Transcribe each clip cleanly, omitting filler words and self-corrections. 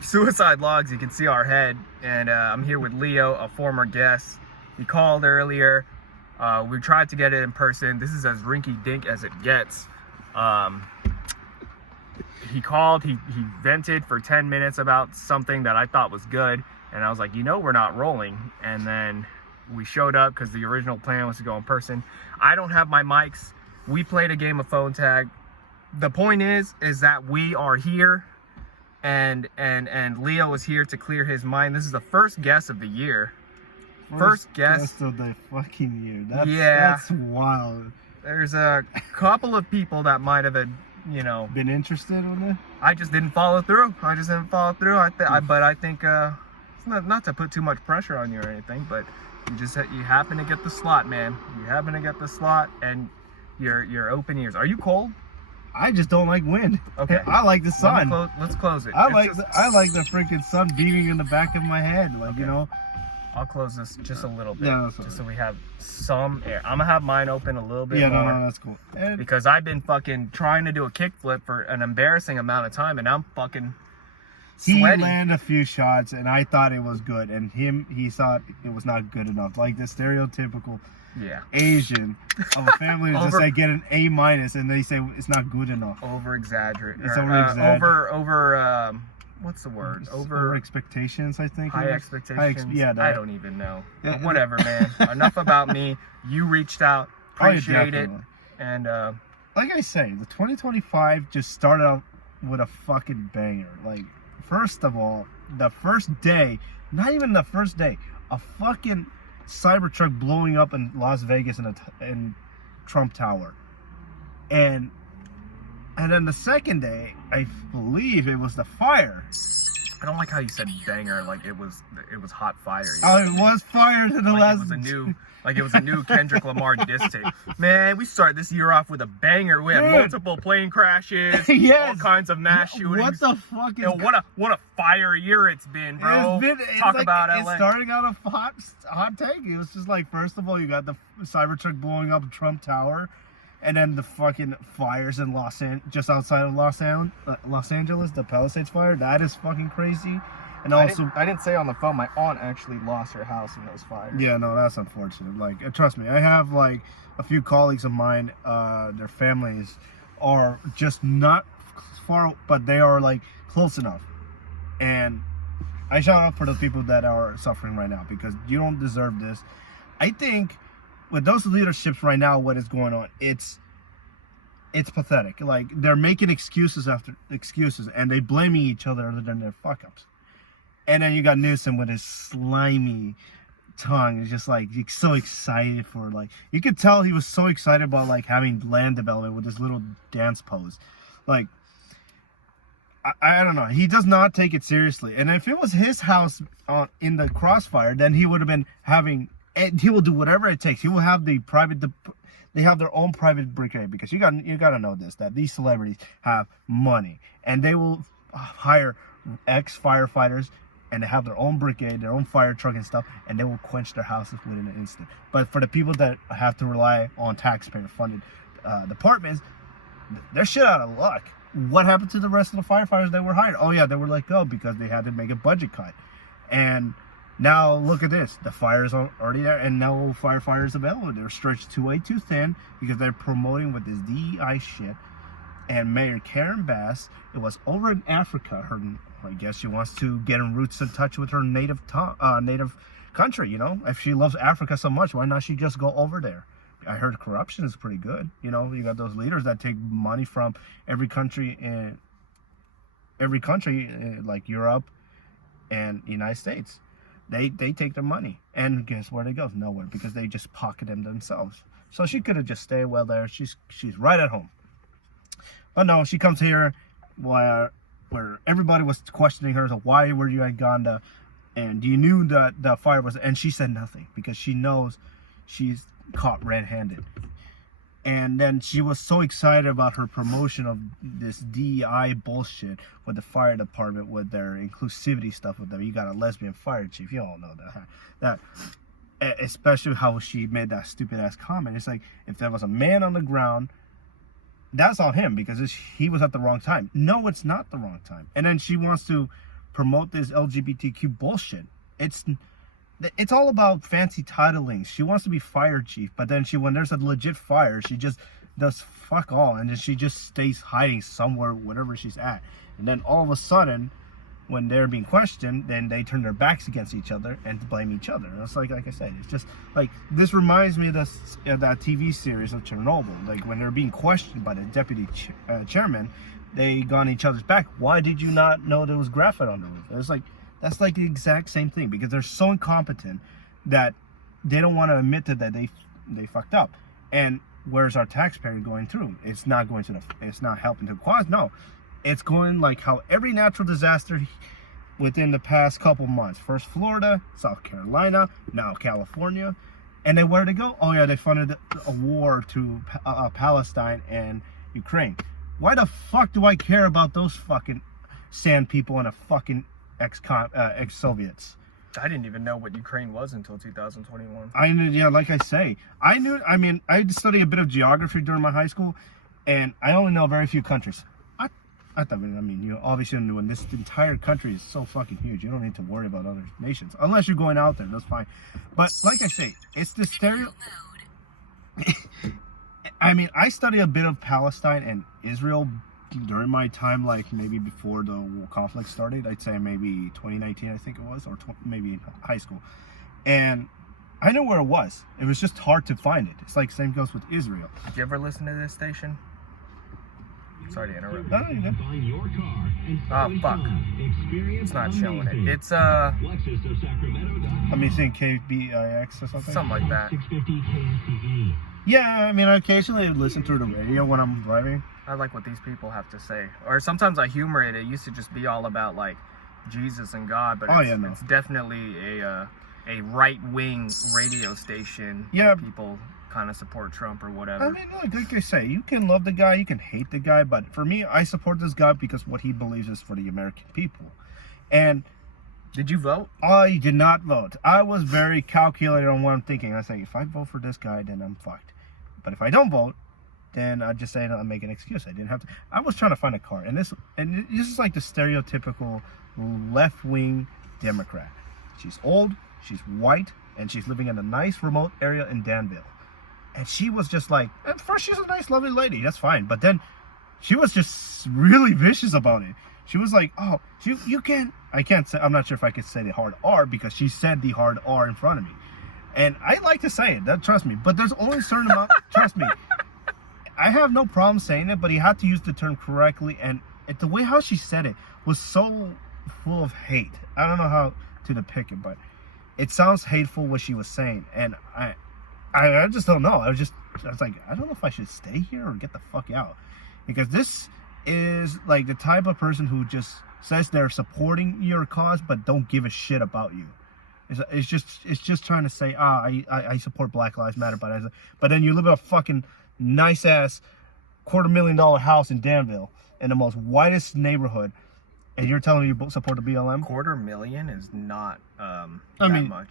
Suicide logs, you can see our head, and I'm here with Leo, a former guest. He called earlier. We tried to get it in person. This is as rinky-dink as it gets. He called, he vented for 10 minutes about something that I thought was good, and I was like, we're not rolling. And then we showed up because the original plan was to go in person. I don't have my mics. We played a game of phone tag. The point is that we are here, and Leo is here to clear his mind. This is the first guest of the year. First guest of the fucking year. That's wild. There's a couple of people that might have been interested in it. I just didn't follow through. But I think it's not to put too much pressure on you or anything, but you happen to get the slot, man. You happen to get the slot, and you're open ears. Are you cold? I just don't like wind. Okay. I like the sun. Let's close it. I like the freaking sun beaming in the back of my head. Okay. I'll close this just a little bit, just so we have some air. I'm gonna have mine open a little bit more. No, that's cool. Because I've been fucking trying to do a kickflip for an embarrassing amount of time, and I'm fucking sweaty. He landed a few shots, and I thought it was good, and he thought it was not good enough. Like the stereotypical Asian of a family is just like get an A-, and they say it's not good enough. Over-exaggerate. It's over what's the word? Over expectations, I think. High expectations. I don't even know. Yeah, but whatever, man. Enough about me. You reached out. Appreciate it. And like I say, the 2025 just started out with a fucking banger. Like, first of all, the first day, not even the first day, a fucking Cybertruck blowing up in Las Vegas in Trump Tower. And then the second day, I believe it was the fire. I don't like how you said banger, like it was hot fire. It was fire to the last. It was a new Kendrick Lamar diss tape. Man, we started this year off with a banger. We had multiple plane crashes, all kinds of mass shootings. What the fuck is? What a fire year it's been, bro. Talk about LA. It's starting out a hot take. It was just like, first of all, you got the Cybertruck blowing up Trump Tower. And then the fucking fires in just outside of Los Angeles, the Palisades fire. That is fucking crazy. And also, I didn't say on the phone, my aunt actually lost her house in those fires. Yeah, no, that's unfortunate. Like, trust me, I have like a few colleagues of mine. Their families are just not far, but they are like close enough. And I shout out for the people that are suffering right now, because you don't deserve this. I think with those leaderships right now, what is going on, it's pathetic. Like, they're making excuses after excuses, and they blaming each other other than their fuck-ups. And then you got Newsom with his slimy tongue. It's just like, he's so excited for, like, you could tell he was so excited about, like, having land development with his little dance pose. Like, I don't know. He does not take it seriously. And if it was his house in the crossfire, then he would have been having... And he will do whatever it takes. He will have they have their own private brigade, because you got to know this, that these celebrities have money, and they will hire ex-firefighters, and they have their own brigade, their own fire truck and stuff, and they will quench their houses within an instant. But for the people that have to rely on taxpayer-funded departments, they're shit out of luck. What happened to the rest of the firefighters that were hired? Oh yeah, they were let go because they had to make a budget cut. And now look at this. The fire's already there, and no firefighters available. They're stretched way too thin because they're promoting with this DEI shit. And Mayor Karen Bass, it was over in Africa. I guess she wants to get in roots in touch with her native country. If she loves Africa so much, why not she just go over there? I heard corruption is pretty good. You got those leaders that take money from every country like Europe and the United States. They take their money, and guess where they go? Nowhere, because they just pocket them themselves. So she could have just stayed well there. She's right at home. But no, she comes here where everybody was questioning her. So why were you at Uganda? And you knew that the fire was, and she said nothing because she knows she's caught red-handed. And then she was so excited about her promotion of this DEI bullshit with the fire department, with their inclusivity stuff with them. You got a lesbian fire chief. You all know that. Especially how she made that stupid ass comment. It's like, if there was a man on the ground that's on him because he was at the wrong time. No, it's not the wrong time. And then she wants to promote this LGBTQ bullshit. It's all about fancy titling. She wants to be fire chief, but then when there's a legit fire, she just does fuck all, and then she just stays hiding somewhere, whatever she's at. And then all of a sudden, when they're being questioned, then they turn their backs against each other and blame each other. And it's like I said, it's just like, this reminds me of that TV series of Chernobyl. Like when they're being questioned by the deputy chairman, they got on each other's back. Why did you not know there was graphite on the roof? It's like, that's like the exact same thing, because they're so incompetent that they don't want to admit that they fucked up. And where's our taxpayer going through? It's not going to it's not helping the cause. No, it's going like how every natural disaster within the past couple months. First Florida, South Carolina, now California. And then where did they go? Oh yeah, they funded a war to Palestine and Ukraine. Why the fuck do I care about those fucking sand people and a fucking ex-Soviets? I didn't even know what Ukraine was until 2021. I knew, yeah, like I say, I studied a bit of geography during my high school, and I only know very few countries. I thought, you obviously, when this entire country is so fucking huge, you don't need to worry about other nations. Unless you're going out there, that's fine. But like I say, it's the stereo... I studied a bit of Palestine and Israel during my time, like maybe before the conflict started. I'd say maybe 2019, I think it was, or maybe in high school. And I know where it was. It was just hard to find it. It's like same goes with Israel. Did you ever listen to this station? Sorry to interrupt. No, you didn't. Oh, fuck. It's not showing it. It's, Let me think, KBIX or something? something like that. Yeah, I occasionally listen through the radio when I'm driving. I like what these people have to say. Or sometimes I humor it. It used to just be all about, like, Jesus and God, but it's definitely a right-wing radio station. Yeah. People kind of support Trump or whatever. Like I say, you can love the guy, you can hate the guy, but for me, I support this guy because what he believes is for the American people. And did you vote? I did not vote. I was very calculated on what I'm thinking. I was saying, if I vote for this guy, then I'm fucked. But if I don't vote, then I just say I'll make an excuse. I didn't have to. I was trying to find a car, and this is like the stereotypical left-wing Democrat. She's old, she's white, and she's living in a nice remote area in Danville. And she was just like, at first she's a nice, lovely lady. That's fine. But then she was just really vicious about it. She was like, oh, you can't. I can't say. I'm not sure if I could say the hard R because she said the hard R in front of me. And I like to say it. Trust me. But there's only a certain amount. Trust me. I have no problem saying it, but he had to use the term correctly. And the way how she said it was so full of hate. I don't know how to depict it, but it sounds hateful what she was saying. And I just don't know. I was like, I don't know if I should stay here or get the fuck out. Because this is like the type of person who just says they're supporting your cause, but don't give a shit about you. It's just trying to say, I support Black Lives Matter, but then you live in a fucking nice ass $250,000 house in Danville in the most whitest neighborhood, and you're telling me you support the BLM? $250,000 is not that much.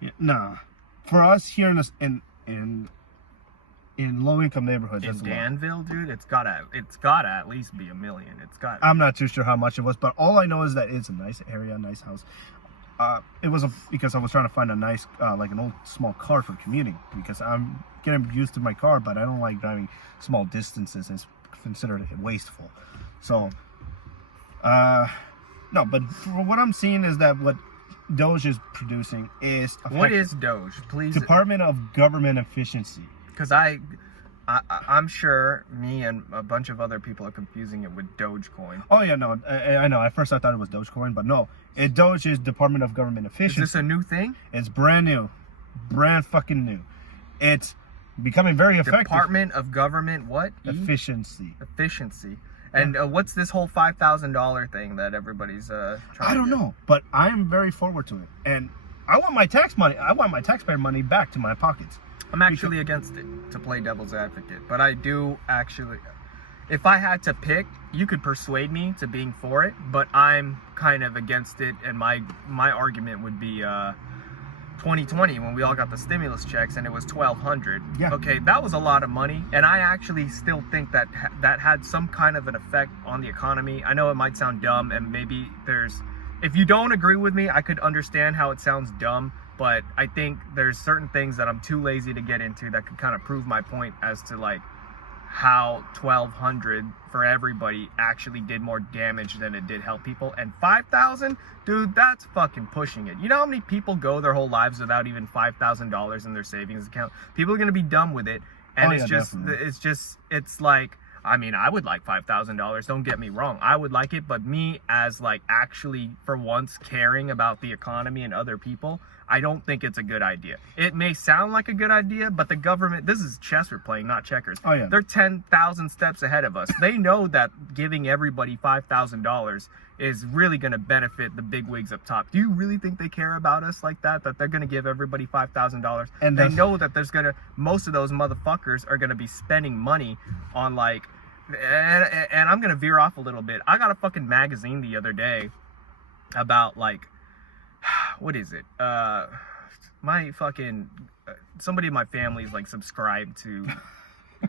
Yeah, nah. For us here in low income neighborhoods, in Danville, dude, it's gotta at least be $1 million. I'm not too sure how much it was, but all I know is that it's a nice area, a nice house. It was because I was trying to find a nice, like an old small car for commuting, because I'm getting used to my car, but I don't like driving small distances. It's considered wasteful. So, no, but what I'm seeing is that what Doge is producing is... What is Doge? Please. Department of Government Efficiency. Because I'm sure me and a bunch of other people are confusing it with Dogecoin. Oh yeah, no, I know. At first I thought it was Dogecoin, but no. Doge is Department of Government Efficiency. Is this a new thing? It's brand new. Brand fucking new. It's becoming very effective. Department of Government what? Efficiency. Efficiency. And what's this whole $5,000 thing that everybody's trying I don't know, but I'm very forward to it. And I want my tax money. I want my taxpayer money back to my pockets. I'm actually against it, to play devil's advocate. But I do actually... If I had to pick, you could persuade me to being for it, but I'm kind of against it, and my argument would be 2020 when we all got the stimulus checks and it was $1,200. Yeah. Okay, that was a lot of money, and I actually still think that that had some kind of an effect on the economy. I know it might sound dumb, and maybe if you don't agree with me, I could understand how it sounds dumb, but I think there's certain things that I'm too lazy to get into that could kind of prove my point as to like how 1,200 for everybody actually did more damage than it did help people. And 5,000, dude, that's fucking pushing it. You know how many people go their whole lives without even $5,000 in their savings account? People are gonna be dumb with it, and it's like, I mean, I would like $5,000. Don't get me wrong, I would like it, but me as like actually for once caring about the economy and other people, I don't think it's a good idea. It may sound like a good idea, but the government, this is chess we're playing, not checkers. Oh, yeah. They're 10,000 steps ahead of us. They know that giving everybody $5,000 is really going to benefit the big wigs up top. Do you really think they care about us like that? That they're going to give everybody $5,000? And they know that most of those motherfuckers are going to be spending money on like, and I'm going to veer off a little bit. I got a fucking magazine the other day about like, what is it? My fucking somebody in my family is like subscribed to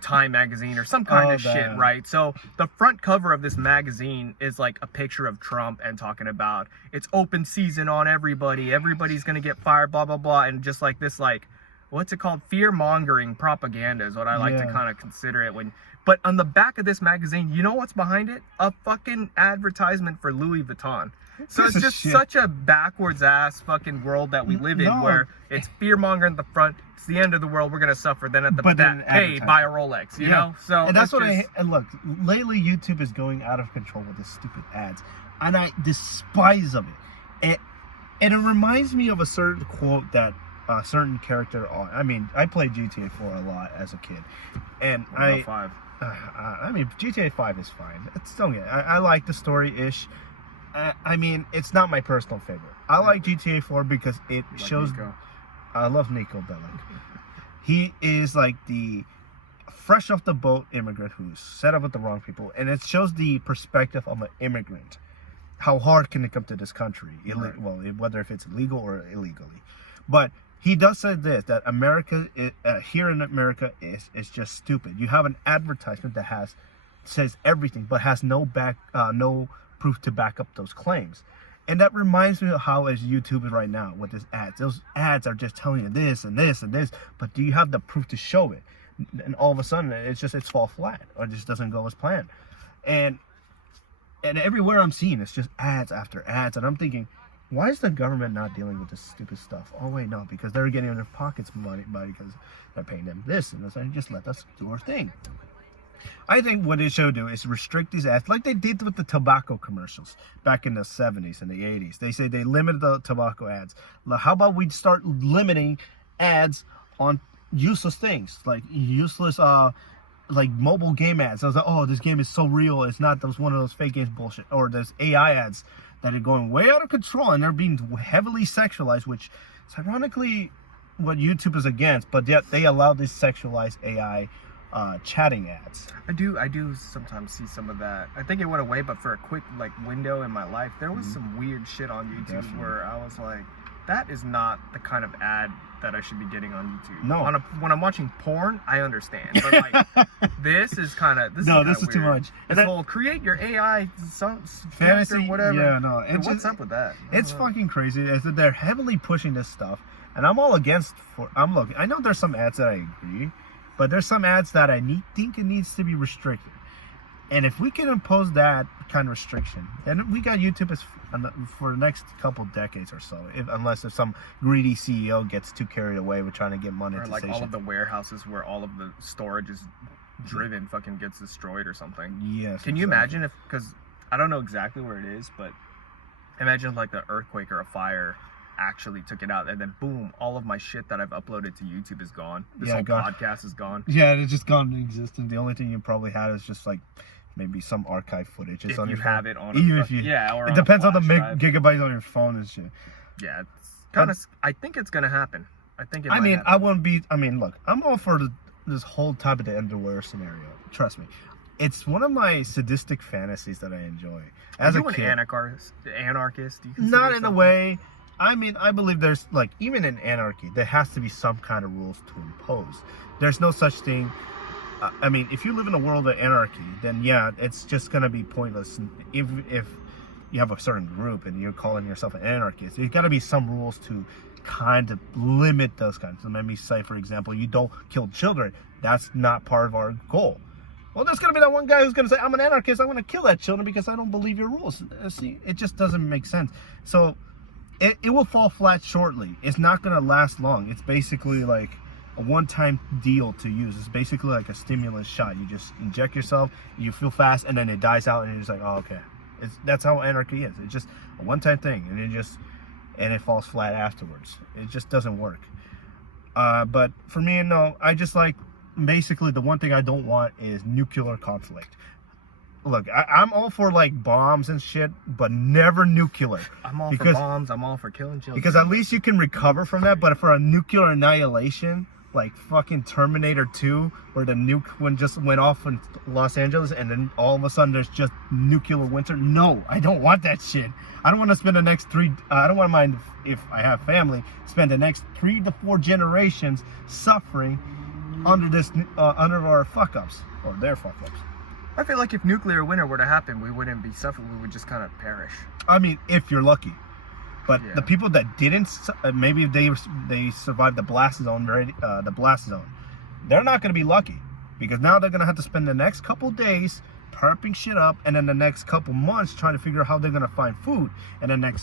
Time magazine or some kind of shit, right? So the front cover of this magazine is like a picture of Trump and talking about it's open season on everybody. Everybody's gonna get fired, blah blah blah, and just like this, like what's it called? Fear mongering propaganda is what I like to kind of consider it when. But on the back of this magazine, you know what's behind it? A fucking advertisement for Louis Vuitton. So it's just such a backwards ass fucking world that we live in, where it's fear mongering at the front. It's the end of the world. We're gonna suffer. Then at the back, hey, buy a Rolex. You know. So and that's what and look, lately YouTube is going out of control with this stupid ads, and I despise of it. And it reminds me of a certain quote that a certain character. I mean, I played GTA 4 a lot as a kid, and I mean, GTA 5 is fine. I like the story-ish. I mean, it's not my personal favorite. I like GTA 4 because it shows... Nico. I love Nico Bellic. He is like the fresh off the boat immigrant who's set up with the wrong people. And it shows the perspective of an immigrant. How hard can it come to this country? Right. Well, whether if it's illegal or illegally. But he does say this, that America, here in America, is just stupid. You have an advertisement that says everything, but has no proof to back up those claims. And that reminds me of how as YouTube is right now with these ads. Those ads are just telling you this and this and this, but do you have the proof to show it? And all of a sudden it's fall flat, or it just doesn't go as planned. And everywhere I'm seeing it's just ads after ads, and I'm thinking, why is the government not dealing with this stupid stuff? Oh wait, no, because they're getting in their pockets money because they're paying them this and this, and just let us do our thing. I think what they should do is restrict these ads like they did with the tobacco commercials back in the 70s and the 80s. They say they limited the tobacco ads. How about we start limiting ads on useless things, like useless like mobile game ads. I was like, oh, this game is so real. It's not one of those fake games bullshit. Or there's AI ads that are going way out of control and they're being heavily sexualized, which is ironically what YouTube is against, but yet they allow these sexualized AI chatting ads. I do sometimes see some of that. I think it went away, but for a quick like window in my life, there was some weird shit on YouTube where I was like, that is not the kind of ad that I should be getting on YouTube. No. When I'm watching porn, I understand, but like this is too much. This whole create your AI fantasy or whatever. Yeah, no. What's up with that? It's fucking crazy. Is that they're heavily pushing this stuff, and I'm all against. I'm looking. I know there's some ads that I agree. But there's some ads that I think it needs to be restricted. And if we can impose that kind of restriction, then we got YouTube for the next couple decades or so. Unless if some greedy CEO gets too carried away with trying to get monetization. Or like all of the warehouses where all of the storage is driven fucking gets destroyed or something. Yes. Can you imagine if, because I don't know exactly where it is, but imagine like the earthquake or a fire actually took it out, and then boom, all of my shit that I've uploaded to YouTube is gone. This whole podcast is gone. Yeah, it's just gone in existence. The only thing you probably had is just like maybe some archive footage. If you have it on, or it depends on the gigabytes on your phone and shit. Yeah, it's kind of. I think it's gonna happen. I wouldn't be. I mean, look, I'm all for this whole type of the underwear scenario. Trust me, it's one of my sadistic fantasies that I enjoy. As a kid, an anarchist? Not in a way. I mean, I believe there's like, even in anarchy, there has to be some kind of rules to impose. There's no such thing. I mean, if you live in a world of anarchy, then yeah, it's just gonna be pointless. If you have a certain group and you're calling yourself an anarchist, there's gotta be some rules to kind of limit those kinds. So let me say, for example, you don't kill children. That's not part of our goal. Well, there's gonna be that one guy who's gonna say, I'm an anarchist, I'm gonna kill that children because I don't believe your rules. See, it just doesn't make sense. So it will fall flat shortly. It's not gonna last long. It's basically like a one-time deal to use. It's basically like a stimulus shot. You just inject yourself, you feel fast, and then it dies out, and you're just like, oh, okay. That's how anarchy is. It's just a one-time thing, and it falls flat afterwards. It just doesn't work. But for me, no, I just like, basically the one thing I don't want is nuclear conflict. Look, I'm all for like bombs and shit, but never nuclear. I'm all for bombs. I'm all for killing children. Because at least you can recover from that. But for a nuclear annihilation, like fucking Terminator 2, where the nuke went off in Los Angeles, and then all of a sudden there's just nuclear winter. No, I don't want that shit. I don't want to spend the next I don't want to mind if I have family, spend the next 3 to 4 generations suffering under this, under our fuck ups or their fuck ups. I feel like if nuclear winter were to happen, we wouldn't be suffering. We would just kind of perish. I mean, if you're lucky. But Yeah. the people that didn't, maybe they survived the blast zone, they're not going to be lucky, because now they're going to have to spend the next couple days prepping shit up, and then the next couple months trying to figure out how they're going to find food, and then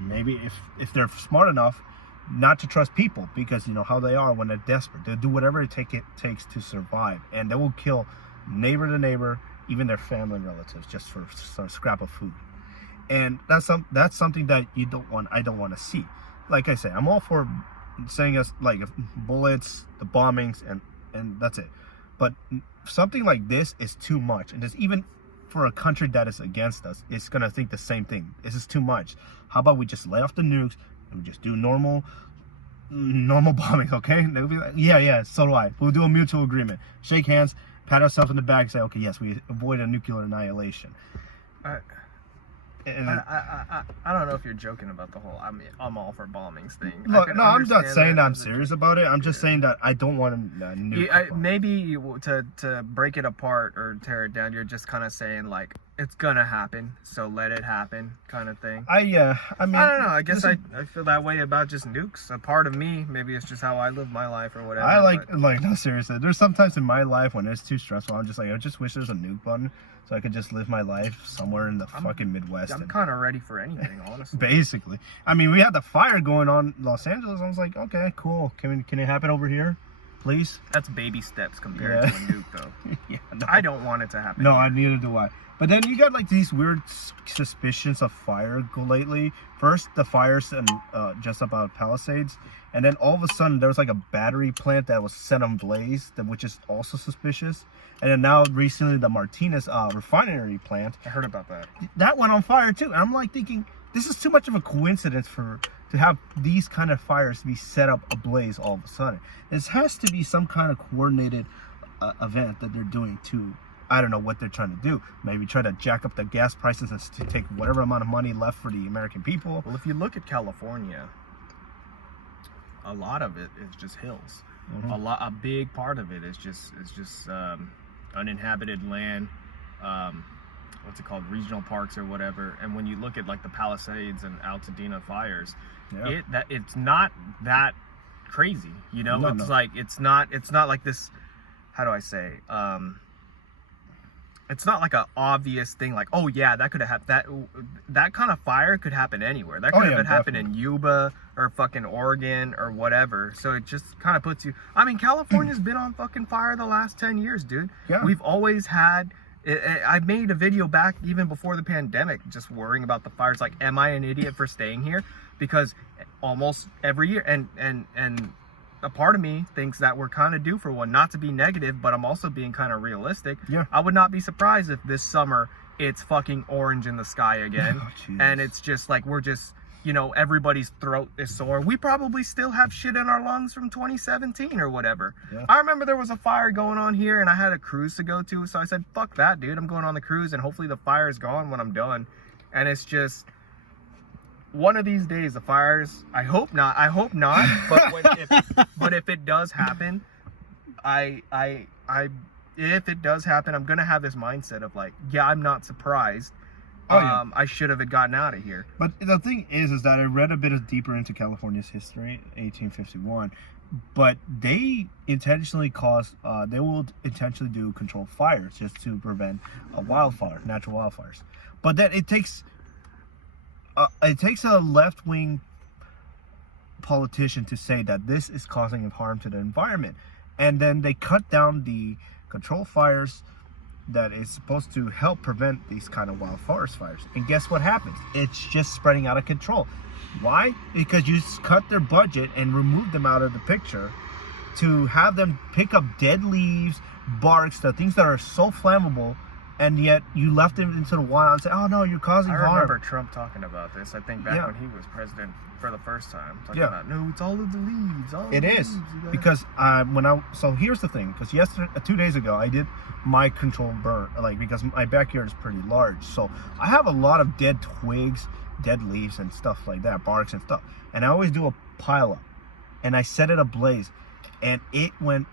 maybe if they're smart enough not to trust people, because you know how they are when they're desperate. They'll do whatever it takes to survive, and they will kill neighbor to neighbor, even their family and relatives, just for a scrap of food. And that's something that I don't want to see. Like I say, I'm all for saying us like bullets, the bombings, and that's it. But something like this is too much, and it's even for a country that is against us, it's gonna think the same thing. This is too much. How about we just lay off the nukes and we just do normal bombing, okay? They'll be like, yeah, so do I. We'll do a mutual agreement. Shake hands, pat ourselves on the back, say, okay, yes, we avoid a nuclear annihilation. I don't know if you're joking about the whole I'm all for bombings thing. Look, no, I'm not saying that I'm serious about it. I'm just saying that I don't want to nuke. Maybe to break it apart or tear it down, you're just kind of saying like it's gonna happen, so let it happen, kind of thing. I mean, I don't know. I guess I feel that way about just nukes. A part of me, maybe it's just how I live my life or whatever. I like no, seriously. There's sometimes in my life when it's too stressful, I'm just like, I just wish there's a nuke button so I could just live my life somewhere in the fucking Midwest. I'm kind of ready for anything, honestly. Basically, I mean, we had the fire going on in Los Angeles. I was like, okay, cool. Can it happen over here, please? That's baby steps compared to a nuke, though. Yeah, no. I don't want it to happen. No, neither do I. But then you got like these weird suspicions of fire go lately. First, the fires and just about Palisades, and then all of a sudden there was like a battery plant that was set on blaze, which is also suspicious. And then now recently the Martinez refinery plant. I heard about that. That went on fire too. And I'm like thinking, this is too much of a coincidence to have these kind of fires be set up ablaze all of a sudden. This has to be some kind of coordinated event that they're doing to. I don't know what they're trying to do. Maybe try to jack up the gas prices and to take whatever amount of money left for the American people. Well, if you look at California, a lot of it is just hills. Mm-hmm. A big part of it is just uninhabited land. What's it called? Regional parks or whatever. And when you look at like the Palisades and Altadena fires, it's not that crazy. You know, like it's not like this. How do I say? It's not like an obvious thing like, oh yeah, that could have happened. That kind of fire could happen anywhere. That could have happened in Yuba or fucking Oregon or whatever. So it just kind of puts you. I mean, California's been on fucking fire the last 10 years, dude. Yeah. We've always had. I made a video back even before the pandemic, just worrying about the fires. Like, am I an idiot for staying here? Because almost every year, and a part of me thinks that we're kind of due for one. Not to be negative, but I'm also being kind of realistic. Yeah. I would not be surprised if this summer it's fucking orange in the sky again. And it's just like we're just, you know, everybody's throat is sore. We probably still have shit in our lungs from 2017 or whatever. Yeah. I remember there was a fire going on here and I had a cruise to go to. So I said, fuck that, dude. I'm going on the cruise and hopefully the fire is gone when I'm done. And it's just, one of these days the fires, I hope not, but if it does happen, if it does happen, I'm gonna have this mindset of like, yeah, I'm not surprised. I should have gotten out of here. But the thing is that I read a bit deeper into California's history, 1851. But they intentionally they will intentionally do controlled fires just to prevent natural wildfires. But then it takes a left-wing politician to say that this is causing harm to the environment, and then they cut down the controlled fires that is supposed to help prevent these kind of wildforest fires. And guess what happens? It's just spreading out of control. Why? Because you cut their budget and remove them out of the picture to have them pick up dead leaves, barks, the things that are so flammable, and yet you left them into the wild and say, oh no, you're causing harm. I remember Trump talking about this, I think back when he was president for the first time. Talking about, no, it's all of the leaves. It is. Because so here's the thing, because 2 days ago, I did my controlled burn, because my backyard is pretty large. So I have a lot of dead twigs, dead leaves and stuff like that, barks and stuff. And I always do a pile up. And I set it ablaze. And it went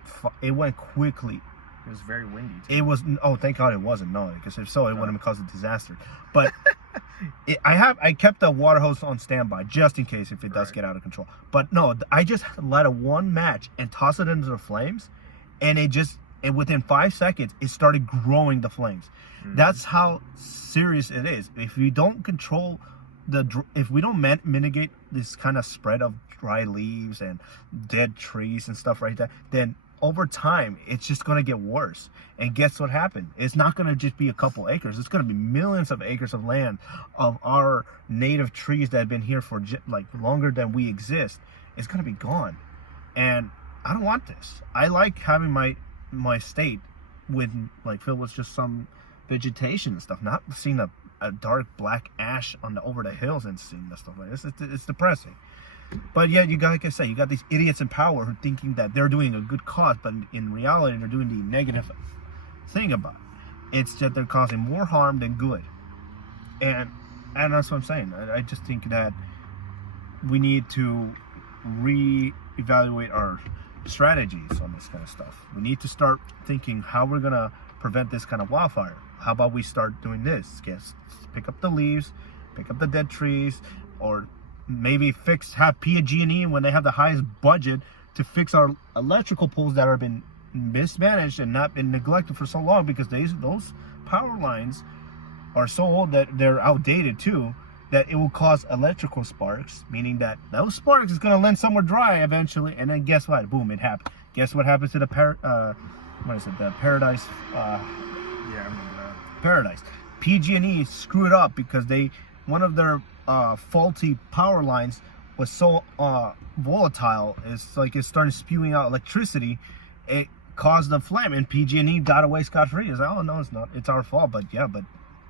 quickly. It was very windy too. It was, thank God it wasn't, no, because if so, it would have caused a disaster. But I kept the water hose on standby just in case if it does get out of control. But no, I just lit one match and tossed it into the flames, and within 5 seconds, it started growing the flames. Mm-hmm. That's how serious it is. If we don't control if we don't mitigate this kind of spread of dry leaves and dead trees and stuff like that, then over time, it's just going to get worse. And guess what happened? It's not going to just be a couple acres. It's going to be millions of acres of land of our native trees that have been here for longer than we exist. It's going to be gone. And I don't want this. I like having my state filled with just some vegetation and stuff, not seeing a dark black ash over the hills and seeing this stuff like this. It's depressing. But yeah, like I say, you got these idiots in power who are thinking that they're doing a good cause, but in reality, they're doing the negative thing about it. It's that they're causing more harm than good. And that's what I'm saying. I just think that we need to reevaluate our strategies on this kind of stuff. We need to start thinking how we're going to prevent this kind of wildfire. How about we start doing this? Yes, pick up the leaves, pick up the dead trees, or maybe have PG&E when they have the highest budget to fix our electrical poles that have been mismanaged and not been neglected for so long, because those power lines are so old that they're outdated too, that it will cause electrical sparks, meaning that those sparks is going to land somewhere dry eventually, and then guess what? Boom, it happened. Guess what happens to the the Paradise? I remember that. Paradise. PG&E screwed up because one of their faulty power lines was so volatile. It started spewing out electricity. It caused a flame, and PG&E got away scot-free. It's like, oh no, it's not. It's our fault. But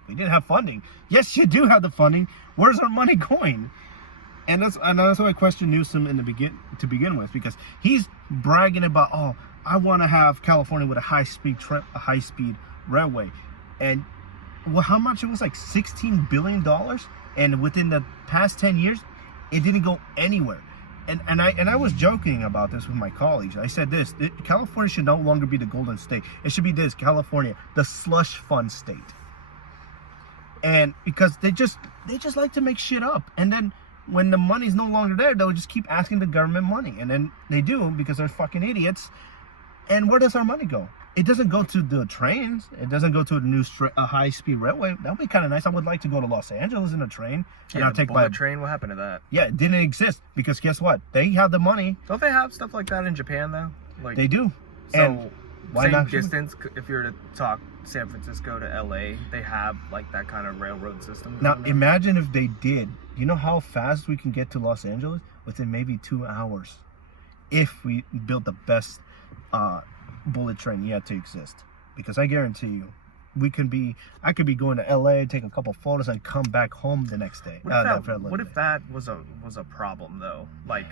we didn't have funding. Yes, you do have the funding. Where's our money going? And that's why I question Newsom to begin with, because he's bragging about, oh, I want to have California with a high-speed railway, and how much? It was like $16 billion, and within the past 10 years, it didn't go anywhere. And I was joking about this with my colleagues. I said this: California should no longer be the Golden State. It should be this: California, the slush fund state. And because they just like to make shit up, and then when the money's no longer there, they'll just keep asking the government money, and then they do because they're fucking idiots. And where does our money go? It doesn't go to the trains. It doesn't go to a new high-speed railway. That would be kind of nice. I would like to go to Los Angeles in a train. Yeah, the bullet train. What happened to that? Yeah, it didn't exist because guess what? They have the money. Don't they have stuff like that in Japan though? They do. So and why same not distance. If you were to talk San Francisco to LA, they have like that kind of railroad system. Now imagine if they did. You know how fast we can get to Los Angeles? Within maybe 2 hours, if we build the best bullet train yet to exist. Because I guarantee you, I could be going to LA, take a couple photos, and come back home the next day. What if that was a problem though? Like,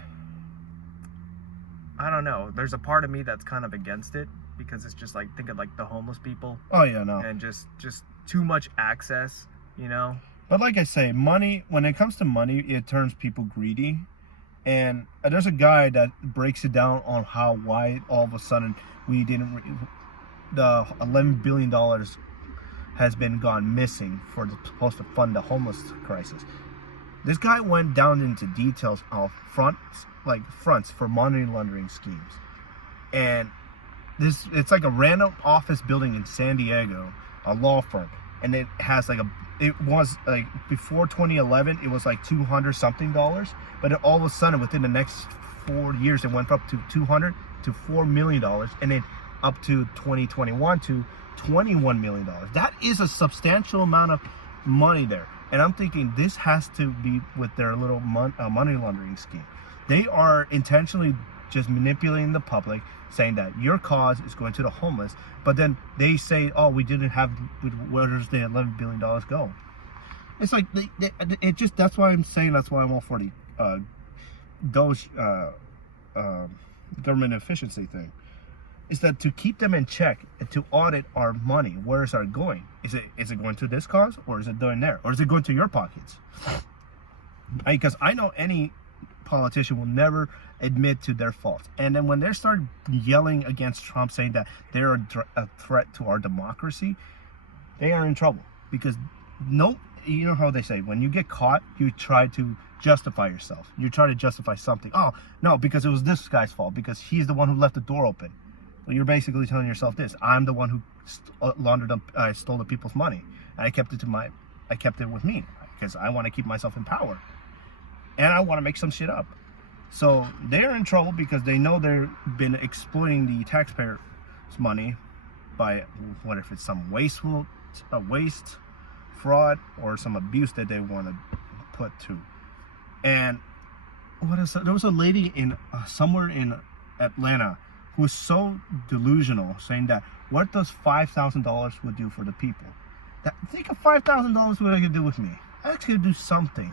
I don't know. There's a part of me that's kind of against it, because it's just like, think of like the homeless people. Oh yeah, no. And just too much access, you know. But like I say, money, when it comes to money, it turns people greedy. And there's a guy that breaks it down on why all of a sudden we didn't, the $11 billion has been gone missing for supposed to fund the homeless crisis. This guy went down into details of fronts for money laundering schemes. And it's like a random office building in San Diego, a law firm. And it has it was like before 2011, it was like $200 something, but all of a sudden within the next 4 years, it went up to $200 to $4 million, and then up to 2021 to $21 million. That is a substantial amount of money there. And I'm thinking this has to be with their little money laundering scheme. They are intentionally just manipulating the public, saying that your cause is going to the homeless, but then they say, oh, we didn't have, where does the $11 billion go? It's like, it just, that's why I'm saying, that's why I'm all for the government efficiency thing. Is that to keep them in check and to audit our money, where is it going? Is it going to this cause, or is it going there? Or is it going to your pockets? Because I know any politician will never admit to their faults. And then when they start yelling against Trump, saying that they're a threat to our democracy, they are in trouble. Because you know how they say, when you get caught, you try to justify yourself. You try to justify something. Oh, no, because it was this guy's fault, because he's the one who left the door open. Well, you're basically telling yourself this: I'm the one who stole the people's money, and I kept it with me because I want to keep myself in power, and I want to make some shit up. So they're in trouble because they know they've been exploiting the taxpayers' money by what if it's some waste, fraud, or some abuse that they want to put to. And there was a lady in somewhere in Atlanta who was so delusional, saying that what does $5,000 would do for the people? Think of $5,000 what I could do with me. I could do something.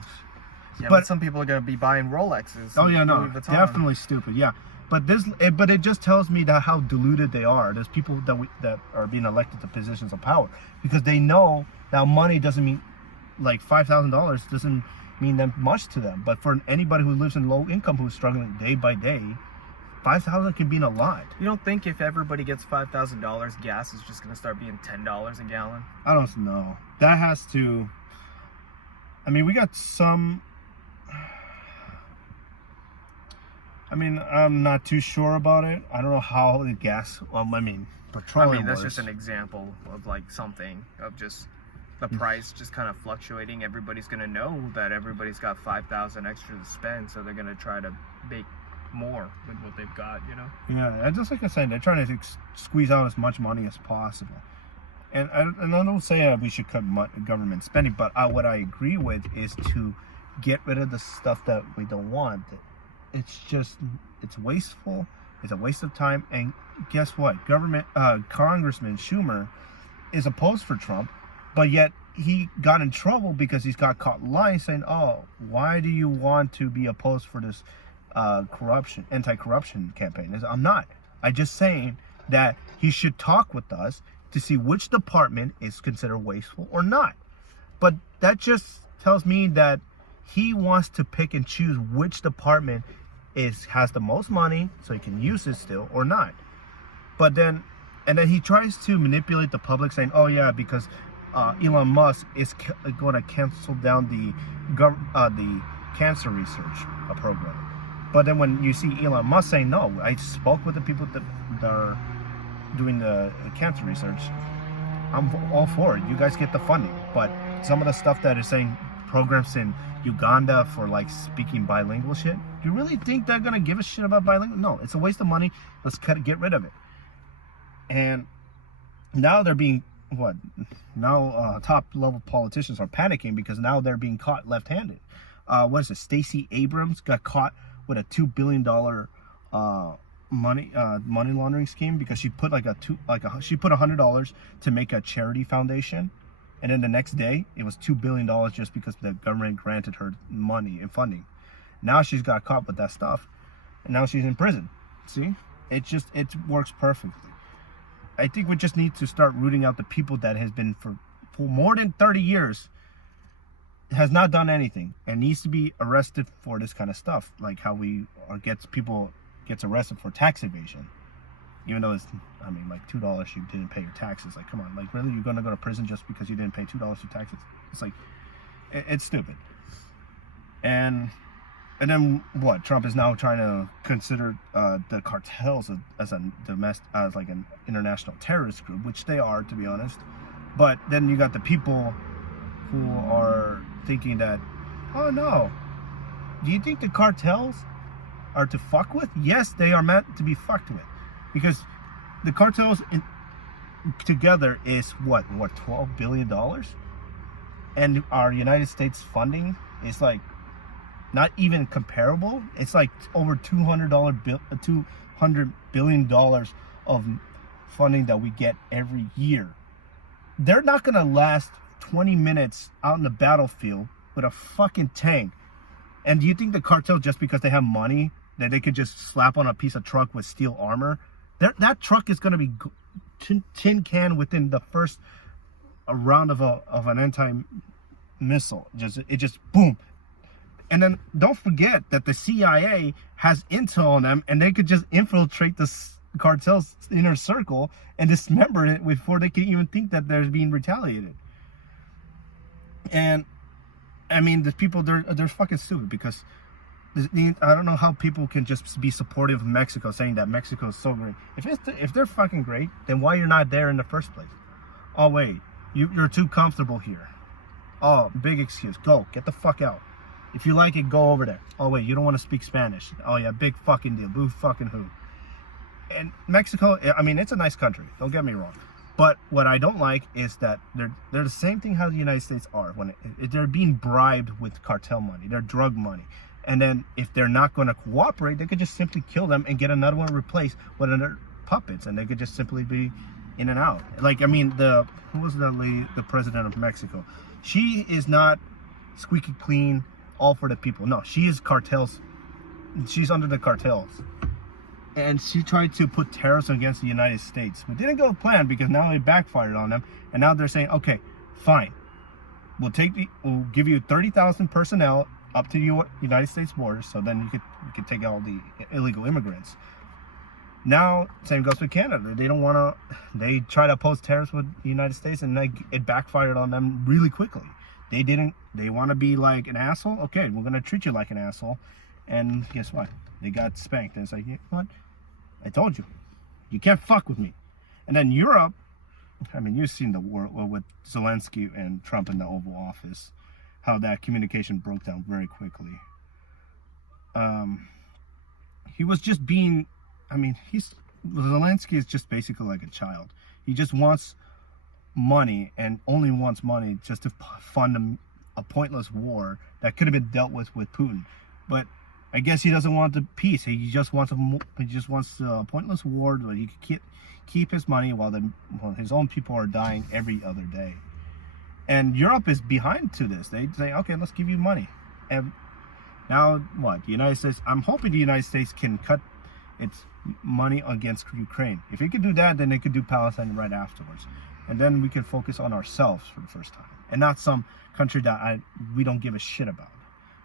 Yeah, but some people are going to be buying Rolexes. Oh yeah, no, definitely stupid. Yeah, but it just tells me that how deluded they are. There's people that are being elected to positions of power because they know that money doesn't mean, like $5,000 doesn't mean that much to them. But for anybody who lives in low income, who's struggling day by day, $5,000 can mean a lot. You don't think if everybody gets $5,000, gas is just going to start being $10 a gallon? I don't know. That has to. I mean, we got some. I mean, I'm not too sure about it. I don't know how the gas. Petroleum. I mean, that's just an example of like something of just the price just kind of fluctuating. Everybody's going to know that everybody's got $5,000 extra to spend, so they're going to try to make more with what they've got, you know? Yeah, just like I said, they're trying to squeeze out as much money as possible. And I don't say we should cut government spending, but what I agree with is to get rid of the stuff that we don't want. It's wasteful. It's a waste of time. And guess what? Congressman Schumer is opposed for Trump, but yet he got in trouble because he's got caught lying, saying, "Oh, why do you want to be opposed for this anti-corruption campaign?" I'm not. I'm just saying that he should talk with us to see which department is considered wasteful or not. But that just tells me that he wants to pick and choose which department has the most money, so he can use it still or not. But then he tries to manipulate the public, saying, "Oh yeah, because Elon Musk is going to cancel down the cancer research program." But then when you see Elon Musk saying, "No, I spoke with the people that are doing the cancer research. I'm all for it. You guys get the funding." But some of the stuff that is saying programs in Uganda for like speaking bilingual shit, do you really think they're gonna give a shit about bilingual? No, it's a waste of money. Let's get rid of it. And now they're being top level politicians are panicking because now they're being caught left-handed. What is it? Stacey Abrams got caught with a $2 billion money laundering scheme because she put she put $100 to make a charity foundation, and then the next day it was $2 billion just because the government granted her money and funding. Now she's got caught with that stuff, and now she's in prison. See, it works perfectly. I think we just need to start rooting out the people that has been for more than 30 years has not done anything and needs to be arrested for this kind of stuff, like how gets arrested for tax evasion, even though it's, I mean, like $2 you didn't pay your taxes. Like, come on, like really, you're gonna go to prison just because you didn't pay $2 for taxes? It's like, it's stupid. And then what? Trump is now trying to consider the cartels as an international terrorist group, which they are, to be honest. But then you got the people who are thinking that, oh no, do you think the cartels are to fuck with? Yes, they are meant to be fucked with, because the cartels together is what $12 billion, and our United States funding is like not even comparable. It's like over $200 billion of funding that we get every year. They're not gonna last 20 minutes out in the battlefield with a fucking tank. And do you think the cartel, just because they have money, that they could just slap on a piece of truck with steel armor? That truck is gonna be tin can within the first round of an anti-missile. It just boom. And then don't forget that the CIA has intel on them, and they could just infiltrate the cartel's inner circle and dismember it before they can even think that they're being retaliated. And I mean, the people, they're fucking stupid, because I don't know how people can just be supportive of Mexico, saying that Mexico is so great. If they're fucking great, then why you're not there in the first place? Oh wait, you're too comfortable here. Oh, big excuse. Go get the fuck out. If you like it, go over there. Oh wait, you don't want to speak Spanish. Oh yeah, big fucking deal. Boo fucking who. And Mexico, I mean, it's a nice country. Don't get me wrong. But what I don't like is that they're the same thing how the United States are. When they're being bribed with cartel money, their drug money. And then if they're not going to cooperate, they could just simply kill them and get another one replaced with another puppets, and they could just simply be in and out. Like, I mean, who was that lady, the president of Mexico? She is not squeaky clean, all for the people. No, she is cartels. She's under the cartels. And she tried to put tariffs against the United States. We didn't go planned, because now it backfired on them. And now they're saying, okay, fine. We'll give you 30,000 personnel up to the United States borders, so then you could take out all the illegal immigrants. Now, same goes with Canada. They try to oppose tariffs with the United States, and it backfired on them really quickly. They want to be like an asshole. Okay, we're going to treat you like an asshole. And guess what? They got spanked. And it's like, you know what? I told you. You can't fuck with me. And then Europe, I mean, you've seen the war with Zelensky and Trump in the Oval Office, how that communication broke down very quickly. He was just being, I mean, Zelensky is just basically like a child. He just wants money, and only wants money just to fund a pointless war that could have been dealt with Putin. But I guess he doesn't want the peace. He just wants a pointless war where he could keep his money while his own people are dying every other day. And Europe is behind to this. They say, okay, let's give you money. And now what? The United States, I'm hoping the United States can cut its money against Ukraine. If it could do that, then they could do Palestine right afterwards. And then we can focus on ourselves for the first time, and not some country that we don't give a shit about.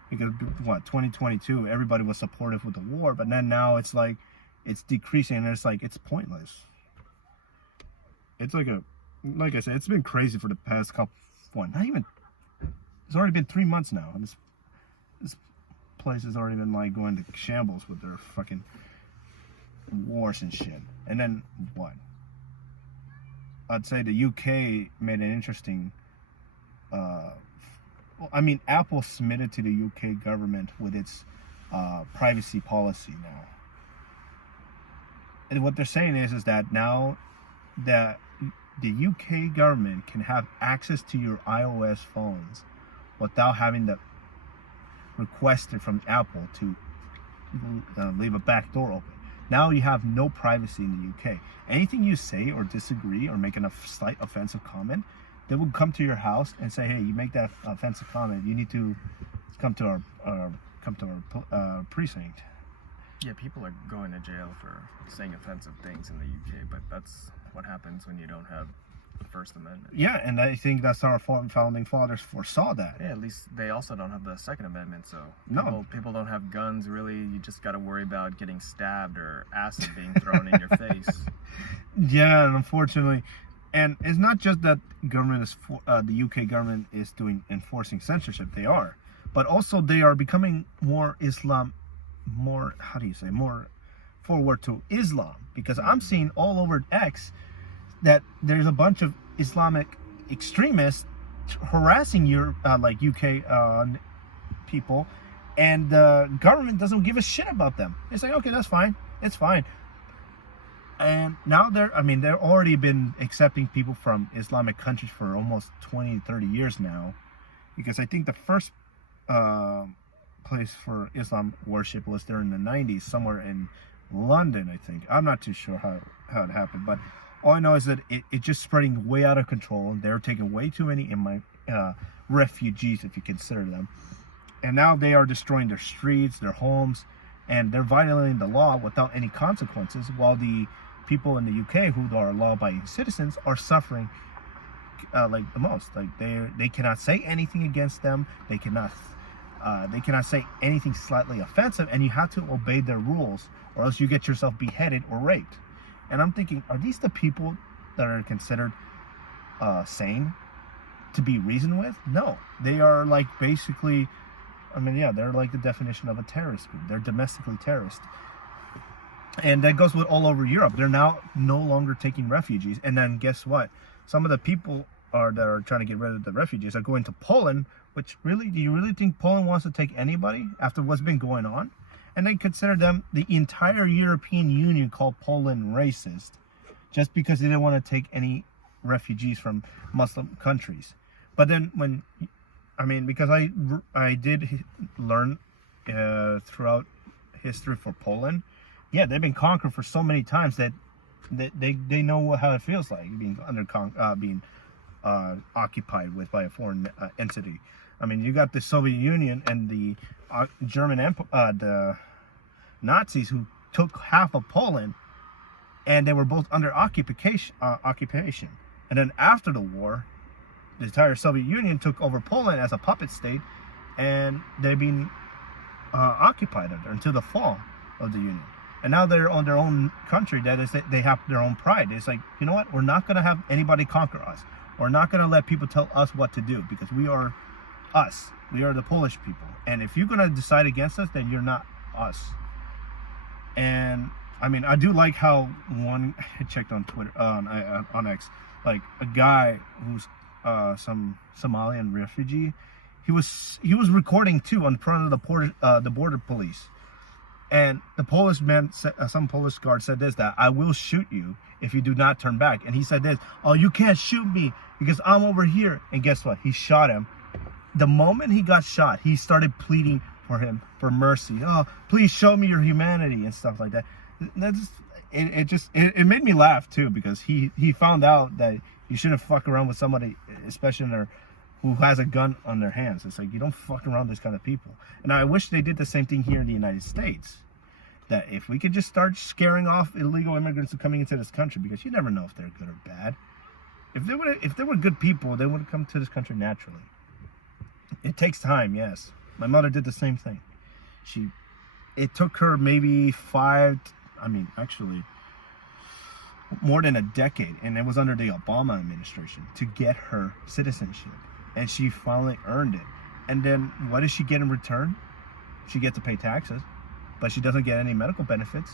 Because 2022, everybody was supportive with the war, but then now it's like it's decreasing, and it's like it's pointless. It's like I said, it's been crazy for the past couple. It's already been 3 months now, and this place has already been like going to shambles with their fucking wars and shit. And then what? I'd say the UK made an interesting. Apple submitted to the UK government with its privacy policy now. And what they're saying is that now that the UK government can have access to your iOS phones without having to request it from Apple to leave a back door open. Now you have no privacy in the UK. Anything you say or disagree or make a slight offensive comment, they will come to your house and say, hey, you make that offensive comment, you need to come to our precinct. Yeah, people are going to jail for saying offensive things in the UK, but that's what happens when you don't have the First Amendment. Yeah, and I think that's our founding fathers foresaw that. Yeah, at least they also don't have the Second Amendment, so No. people don't have guns, really. You just got to worry about getting stabbed or acid being thrown in your face. Yeah, and unfortunately, and it's not just that government is the UK government is enforcing censorship. They are, but also they are becoming more more forward to Islam, because I'm seeing all over X that there's a bunch of Islamic extremists harassing your UK people, and the government doesn't give a shit about them. It's like, okay, that's fine, it's fine. And now they've already been accepting people from Islamic countries for almost 20-30 years now, because I think the first place for Islam worship was there in the 90s, somewhere in London, I think. I'm not too sure how it happened, but all I know is that it's just spreading way out of control, and they're taking way too many refugees, if you consider them. And now they are destroying their streets, their homes, and they're violating the law without any consequences, while the people in the UK who are law-abiding citizens are suffering like the most. Like they cannot say anything against them. They cannot say anything slightly offensive, and you have to obey their rules, or else you get yourself beheaded or raped. And I'm thinking, are these the people that are considered sane to be reasoned with? No, they are like basically, they're like the definition of a terrorist group. They're domestically terrorist. And that goes with all over Europe. They're now no longer taking refugees. And then guess what? Some of the people that are trying to get rid of the refugees are going to Poland, which really, do you really think Poland wants to take anybody after what's been going on? And they consider the entire European Union called Poland racist, just because they didn't want to take any refugees from Muslim countries. But then because I did learn throughout history for Poland, yeah, they've been conquered for so many times that they know how it feels like being occupied by a foreign entity. You got the Soviet Union and the German Empire, the Nazis, who took half of Poland, and they were both under occupation. And then after the war, the entire Soviet Union took over Poland as a puppet state, and they've been occupied until the fall of the Union. And now they're on their own country. That is, they have their own pride. It's like, you know what? We're not going to have anybody conquer us. We're not going to let people tell us what to do, because we are us. We are the Polish people. And if you're going to decide against us, then you're not us. And I do like how I checked on Twitter, on X, like a guy who's some Somalian refugee. He was recording too in front of the border police. And the Polish man, some Polish guard said this, that I will shoot you if you do not turn back. And he said this, oh, you can't shoot me because I'm over here. And guess what? He shot him. The moment he got shot, he started pleading for mercy. Oh, please show me your humanity and stuff like that. It made me laugh too, because he found out that you shouldn't fuck around with somebody, especially who has a gun on their hands. It's like, you don't fuck around with this kind of people. And I wish they did the same thing here in the United States. That if we could just start scaring off illegal immigrants who coming into this country, because you never know if they're good or bad. If they were good people, they would have come to this country naturally. It takes time, yes. My mother did the same thing. It took her maybe more than a decade, and it was under the Obama administration, to get her citizenship. And she finally earned it. And then what does she get in return? She gets to pay taxes, but she doesn't get any medical benefits.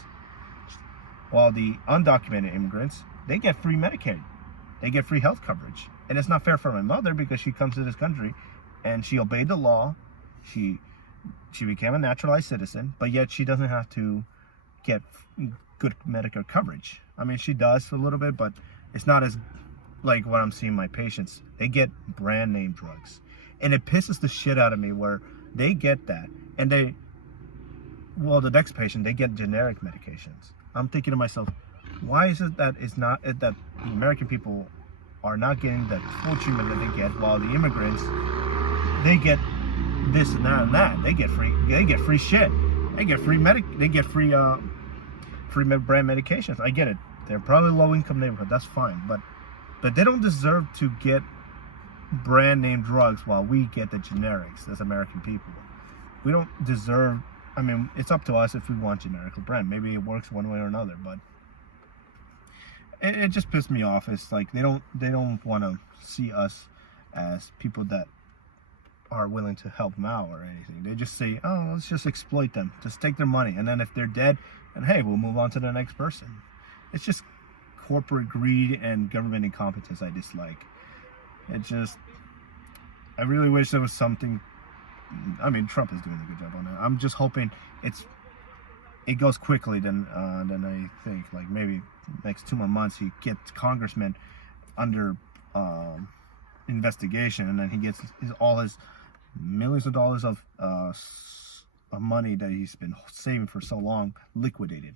While the undocumented immigrants, they get free Medicaid. They get free health coverage. And it's not fair for my mother, because she comes to this country and she obeyed the law. She became a naturalized citizen, but yet she doesn't have to get good medical coverage. She does a little bit, but it's not as like what I'm seeing my patients. They get brand name drugs, and it pisses the shit out of me where they get that, and the next patient, they get generic medications. I'm thinking to myself, why is it that the American people are not getting the full treatment that they get, while the immigrants, they get this and that and that. They get free shit. They get free brand medications. I get it. They're probably low income neighborhood. That's fine. But But they don't deserve to get brand name drugs while we get the generics as American people. We don't deserve. I mean, it's up to us if we want generic or brand. Maybe it works one way or another, but it just pissed me off. It's like they don't want to see us as people that are willing to help them out or anything. They just say, oh, let's just exploit them, just take their money, and then if they're dead, and hey, we'll move on to the next person. It's just corporate greed and government incompetence I dislike. I really wish there was something. I mean, Trump is doing a good job on it. I'm just hoping it goes quickly than I think. Like maybe next 2 more months he gets congressmen under investigation, and then he gets all his millions of dollars of money that he's been saving for so long liquidated,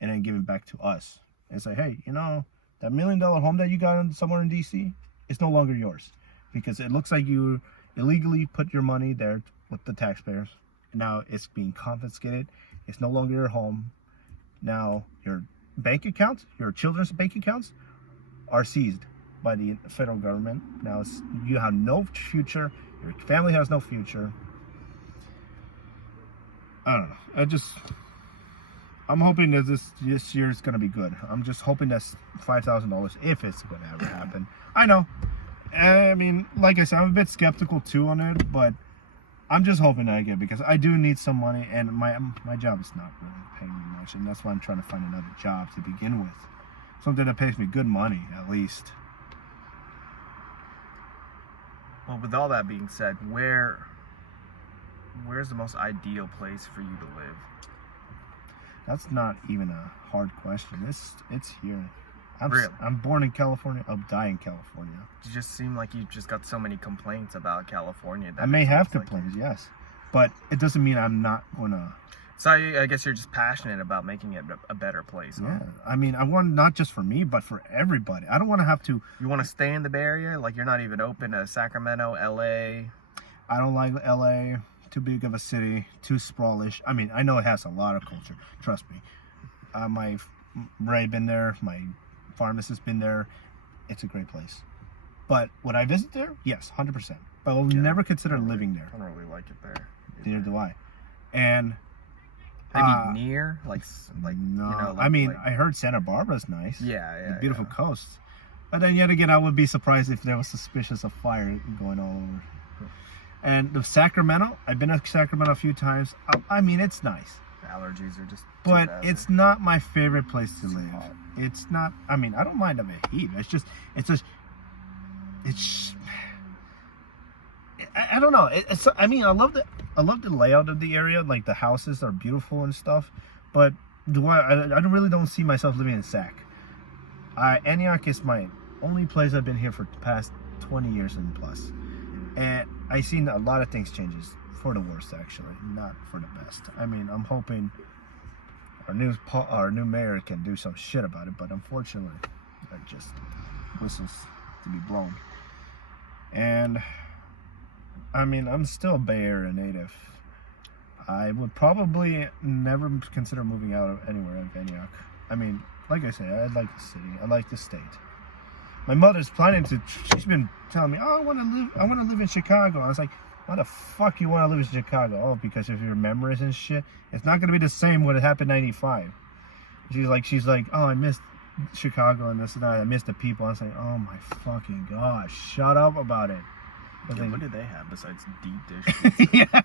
and then give it back to us and say, hey, you know, that $1 million home that you got somewhere in DC, it's no longer yours, because it looks like you illegally put your money there with the taxpayers. Now it's being confiscated. It's no longer your home. Now your bank accounts, your children's bank accounts, are seized by the federal government. Now you have no future. Your family has no future. I don't know. I'm hoping that this year is gonna be good. I'm just hoping that's $5,000 if it's gonna ever happen. I know. I mean, like I said, I'm a bit skeptical too on it, but I'm just hoping I get it, because I do need some money, and my job is not really paying me much, and that's why I'm trying to find another job to begin with. Something that pays me good money, at least. Well, with all that being said, where's the most ideal place for you to live? That's not even a hard question. It's here. Really? I'm born in California. I'll die in California. You just seem like you've just got so many complaints about California. I may have complaints, yes, but it doesn't mean I'm not gonna. So I guess you're just passionate about making it a better place. Huh? Yeah, I mean, I want not just for me, but for everybody. I don't want to have to. You want to stay in the Bay Area? Like you're not even open to Sacramento, LA? I don't like LA. Too big of a city. Too sprawlish. I mean, I know it has a lot of culture. Trust me. My Ray been there. My pharmacist been there. It's a great place. But would I visit there? Yes, 100%. But I will never consider living there. I don't really like it there. Neither do I. And maybe near, like no. you know, like, I mean, I heard Santa Barbara's nice. Yeah, the beautiful coast. But then yet again, I would be surprised if there was suspicious of fire going all over. And the Sacramento, I've been to Sacramento a few times. I mean, it's nice. Allergies are just. But it's not my favorite place to live. It's not. I mean, I don't mind the heat. I don't know. I mean, I love the layout of the area. Like the houses are beautiful and stuff. But I really don't see myself living in Sac. Antioch is my only place I've been here for the past 20 years and plus. And I've seen a lot of things changes for the worst, actually, not for the best. I mean, I'm hoping our new mayor can do some shit about it, but unfortunately, it just whistles to be blown. And I mean, I'm still a Bay Area native. I would probably never consider moving out of anywhere of Antioch. I mean, like I say, I like the city. I like the state. My mother's planning to. She's been telling me, "Oh, I want to live in Chicago." I was like, "Why the fuck you want to live in Chicago?" Oh, because of your memories and shit. It's not gonna be the same when it happened in '95. She's like, "Oh, I missed Chicago and this and that. I missed the people." I was like, "Oh my fucking gosh, shut up about it." Yeah, what do they have besides deep dish pizza? Yeah,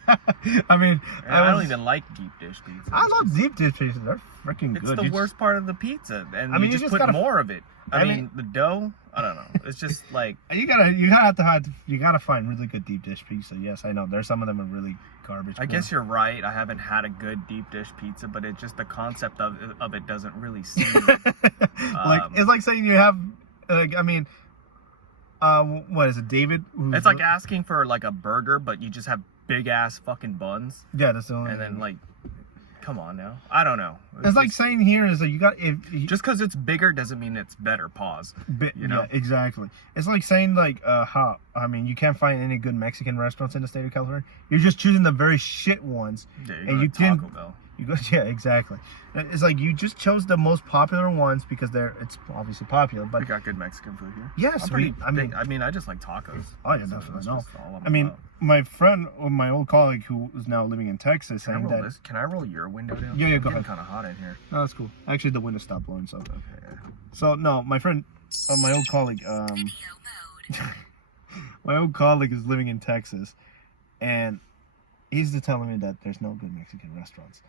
I mean, I don't even like deep dish pizza. I love deep dish pizza. They're freaking good. It's the worst part of the pizza, and I mean, you just put more of it. I mean, the dough. I don't know. It's just like you gotta find really good deep dish pizza. Yes, I know. There's some of them are really garbage. I guess you're right. I haven't had a good deep dish pizza, but it's just the concept of it doesn't really seem it's like saying you have like, I mean, what is it, David? It's like asking for like a burger, but you just have big ass fucking buns. Yeah, that's the only. And then like, come on now. I don't know. It's like saying here is that you got just because it's bigger doesn't mean it's better. Pause. You know, yeah, exactly. It's like saying like how I mean you can't find any good Mexican restaurants in the state of California. You're just choosing the very shit ones, yeah, and you You go, yeah, exactly. It's like you just chose the most popular ones because it's obviously popular. But we got good Mexican food here. yes, I mean, I just like tacos. Oh yeah, So definitely. that's No, just all I'm I mean, about. my friend or my old colleague who is now living in Texas Can I saying roll that. this? Can I roll your window down? Yeah, go It's getting ahead. kind of hot in here. No, that's cool. Actually, the wind has stopped blowing. So, Okay. so no, my friend, my old colleague, my old colleague is living in Texas, and he's telling me that there's no good Mexican restaurants.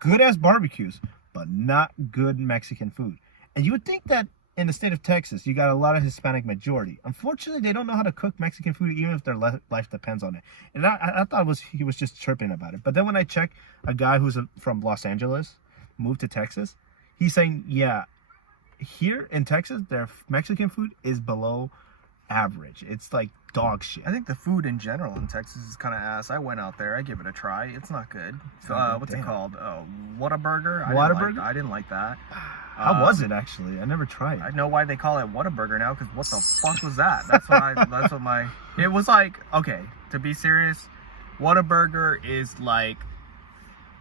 Good as barbecues, but not good Mexican food. And you would think that in the state of Texas, you got a lot of Hispanic majority. Unfortunately, they don't know how to cook Mexican food, even if their life depends on it. And I thought he was just chirping about it. But then when I check a guy who's from Los Angeles, moved to Texas, he's saying, yeah, here in Texas, their Mexican food is below average. It's like dog shit. I think the food in general in Texas is kind of ass. I went out there. I give it a try. It's not good. What's it called? Whataburger. Whataburger? I didn't like that. How was it actually? I never tried. I know why they call it Whataburger now, because what the fuck was that? That's what my. It was like, okay, to be serious, Whataburger is like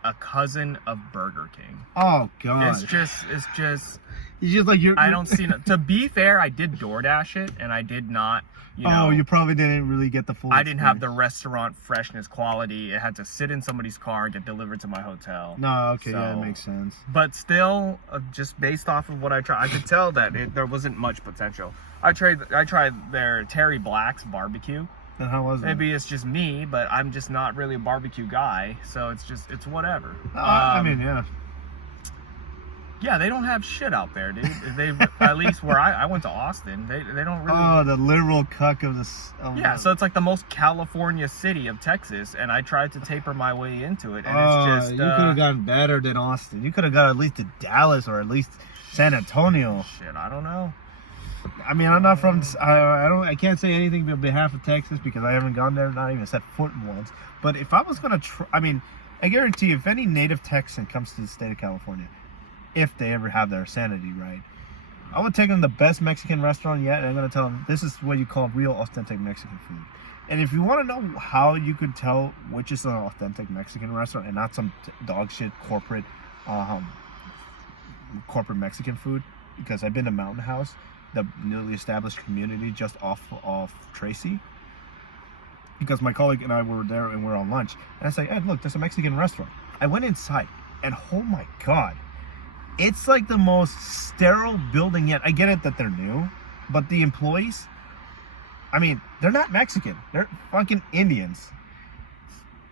a cousin of Burger King. Oh god. It's just. You just like I don't see. To be fair, I did DoorDash it, and I did not. Oh, you probably didn't really get the full. I didn't have the restaurant freshness quality. It had to sit in somebody's car and get delivered to my hotel. No, okay, So- yeah, it makes sense. But still, just based off of what I tried, I could tell that there wasn't much potential. I tried their Terry Black's barbecue. And how was it? Maybe it's just me, but I'm just not really a barbecue guy, so it's whatever. I mean, yeah. Yeah, they don't have shit out there, dude. They at least where I went to Austin, they don't really. Oh, the literal cuck of this. Yeah, so it's like the most California city of Texas, and I tried to taper my way into it, and it's just. You could have gotten better than Austin. You could have got at least to Dallas or at least San Antonio. Shit, I don't know. I mean, I'm not from. I can't say anything on behalf of Texas because I haven't gone there, not even set foot once. But if I was gonna try, I mean, I guarantee you, if any native Texan comes to the state of California, if they ever have their sanity right, I would take them to the best Mexican restaurant yet, and I'm going to tell them this is what you call real authentic Mexican food. And if you want to know how you could tell which is an authentic Mexican restaurant and not some dog shit corporate Mexican food, because I've been to Mountain House, the newly established community just off Tracy, because my colleague and I were there and we were on lunch, and I say, hey, look, there's a Mexican restaurant. I went inside, and oh my god, it's like the most sterile building yet. I get it that they're new, but the employees, I mean, they're not Mexican. They're fucking Indians.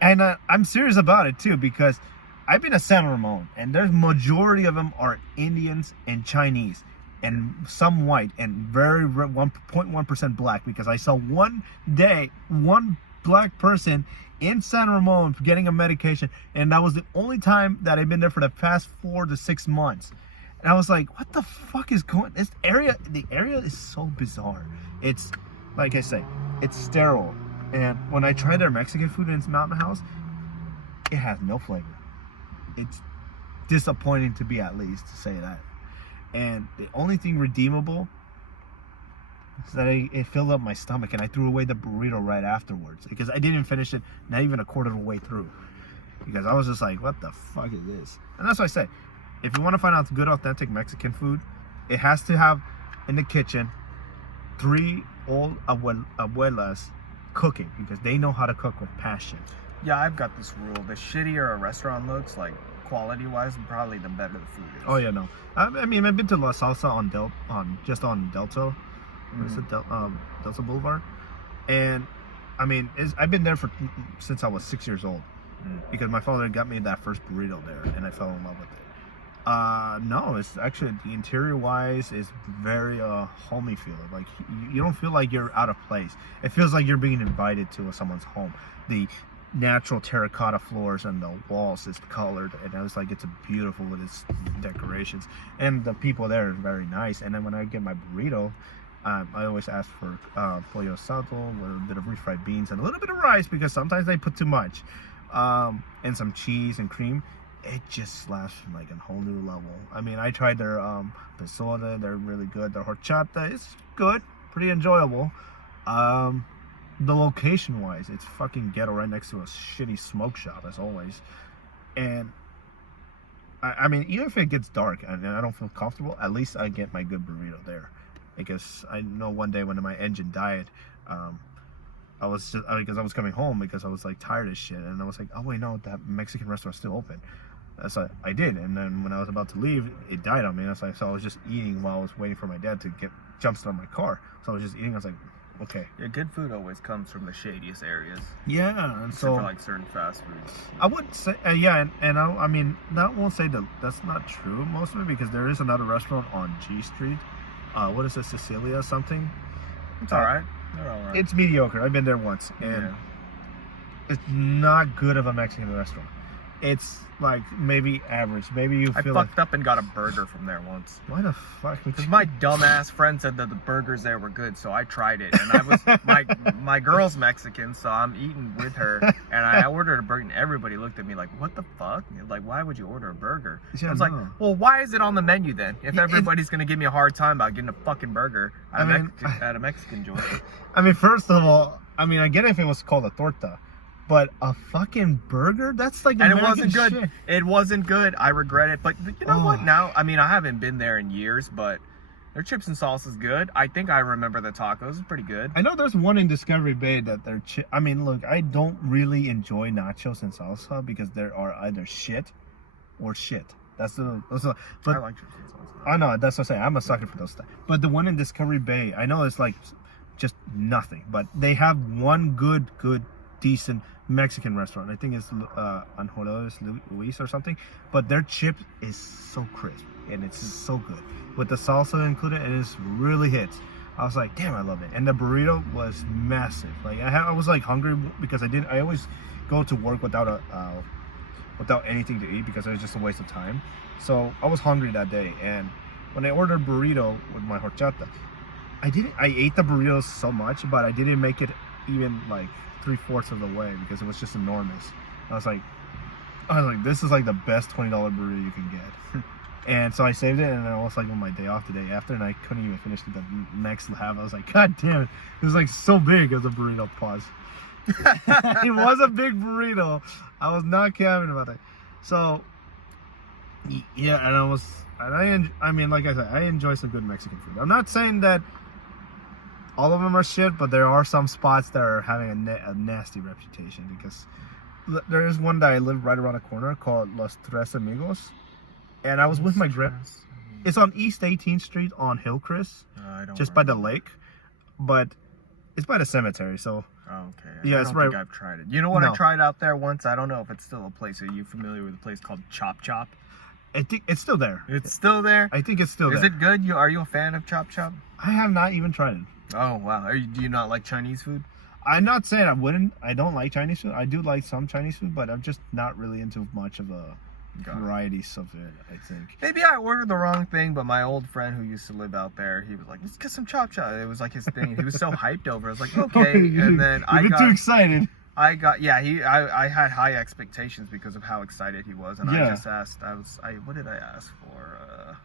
And I'm serious about it too, because I've been to San Ramon, and there's majority of them are Indians and Chinese, and some white, and very 1.1% black, because I saw one black person in San Ramon getting a medication, and that was the only time that I've been there for the past 4 to 6 months. And I was like, what the fuck is going? The area is so bizarre. It's, like I say, it's sterile. And when I try their Mexican food in Mountain House, it has no flavor. It's disappointing to be at least, to say that. And the only thing redeemable is that it filled up my stomach, and I threw away the burrito right afterwards because I didn't finish it, not even a quarter of the way through, because I was just like, what the fuck is this? And that's what I say, if you want to find out good authentic Mexican food, it has to have in the kitchen 3 old abuelas cooking, because they know how to cook with passion. Yeah, I've got this rule: the shittier a restaurant looks, like quality-wise, probably the better the food is. Oh yeah, no. I mean, I've been to La Salsa on Delta. What is it, Delta Boulevard? And I mean, I've been there since I was 6 years old, because my father got me that first burrito there, and I fell in love with it. No, it's actually, the interior wise is very homey feel. Like you don't feel like you're out of place. It feels like you're being invited to someone's home. The natural terracotta floors and the walls is colored, and I was like, it's beautiful with its decorations, and the people there are very nice. And then when I get my burrito, I always ask for pollo asado with a bit of refried beans and a little bit of rice, because sometimes they put too much, and some cheese and cream. It just slaps like a whole new level. I mean, I tried their pozole, they're really good. Their horchata is good, pretty enjoyable. The location wise, it's fucking ghetto, right next to a shitty smoke shop as always. And I mean, even if it gets dark and I don't feel comfortable, at least I get my good burrito there. Because I know one day when my engine died, I was just, because I was coming home because I was like tired as shit, and I was like, oh wait, no, that Mexican restaurant's still open. So I did, and then when I was about to leave, it died on me. And so I was just eating while I was waiting for my dad to jumpstart my car. So I was just eating. I was like, okay. Yeah, good food always comes from the shadiest areas. Yeah, and Except so for like certain fast foods. I would say, yeah, and I mean, that won't say that that's not true most of it, because there is another restaurant on G Street. What is it, Cecilia something? It's all right. They're all right. It's mediocre. I've been there once, and it's not good of a Mexican restaurant. It's like maybe average. Maybe you feel I fucked up and got a burger from there once. Why the fuck? Because my dumbass friend said that the burgers there were good, so I tried it. And I was my girl's Mexican, so I'm eating with her, and I ordered a burger, and everybody looked at me like, "What the fuck? Like, why would you order a burger?" Yeah, I was like, "Well, why is it on the menu then? If everybody's gonna give me a hard time about getting a fucking burger at a Mexican joint." I mean, first of all, I mean, I get if it was called a torta. But a fucking burger? That's like and American it wasn't good. Shit. It wasn't good. I regret it. But you know what? Now, I mean, I haven't been there in years, but their chips and sauce is good. I think I remember the tacos. It's pretty good. I know there's one in Discovery Bay that they're I mean, look, I don't really enjoy nachos and salsa because there are either shit or shit. But I like chips and salsa. I know, that's what I'm saying. I'm a sucker for those stuff. But the one in Discovery Bay, I know it's like just nothing. But they have one good, decent Mexican restaurant. I think it's Anjolo's Luis or something. But their chip is so crisp and it's so good with the salsa included, and it's really hits. I was like, damn, I love it. And the burrito was massive. Like I was like hungry because I always go to work without anything to eat because it was just a waste of time. So I was hungry that day, and when I ordered burrito with my horchata, I ate the burrito so much, but I didn't make it even like 3/4 of the way because it was just enormous. I was like, this is like the best $20 burrito you can get. And so I saved it, and I was like on my day off the day after, and I couldn't even finish the next half. I was like, God damn it. It was like so big as a burrito. Pause. It was a big burrito. I was not capping about it. So, yeah, and I mean, like I said, I enjoy some good Mexican food. I'm not saying that all of them are shit, but there are some spots that are having a nasty reputation, because there is one that I live right around the corner called Los Tres Amigos, and I was with my it's on East 18th Street on Hillcrest, just by the lake, but it's by the cemetery, so. Okay. Yeah, I it's don't right. think I've tried it. You know what? I tried out there once. I don't know if it's still a place. Are you familiar with a place called Chop Chop? I think it's still there. It's still there? I think it's still there. Is it good? Are you a fan of Chop Chop? I have not even tried it. Oh, wow. Do you not like Chinese food? I'm not saying I wouldn't. I don't like Chinese food. I do like some Chinese food, but I'm just not really into much of a varieties of it, I think. Maybe I ordered the wrong thing, but my old friend who used to live out there, he was like, let's get some Chop Chop. It was like his thing. He was so hyped over it. I was like, okay. And then I got too excited. I had high expectations because of how excited he was, and I just asked. What did I ask for?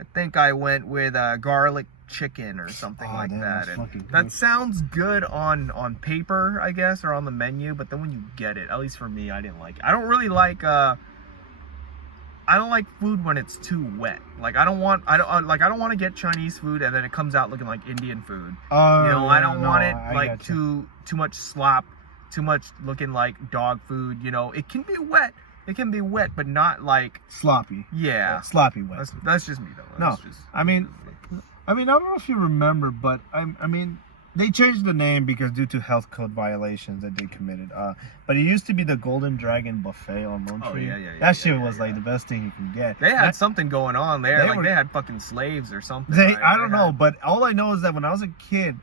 I think I went with garlic chicken or something like that. And that sounds good on paper, I guess, or on the menu, but then when you get it, at least for me, I didn't like it. I don't really like I don't like food when it's too wet. Like I don't want to get Chinese food and then it comes out looking like Indian food. I don't want it like too much slop, too much looking like dog food. It can be wet. It can be wet, but not like sloppy. Yeah, sloppy wet. That's just me though. I mean, I don't know if you remember, but I mean, they changed the name because due to health code violations that they committed. But it used to be the Golden Dragon Buffet on Lone Tree. That shit was like the best thing you can get. They had something going on there. They had fucking slaves or something. I don't know, but all I know is that when I was a kid,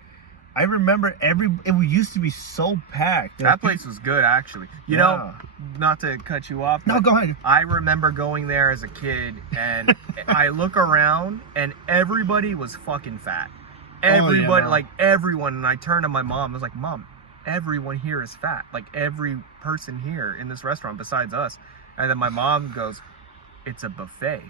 I remember it used to be so packed. That place was good, actually. You know, not to cut you off. No, go ahead. I remember going there as a kid, and I look around, and everybody was fucking fat. Everybody, everyone. And I turned to my mom. I was like, Mom, everyone here is fat. Like, every person here in this restaurant besides us. And then my mom goes, it's a buffet.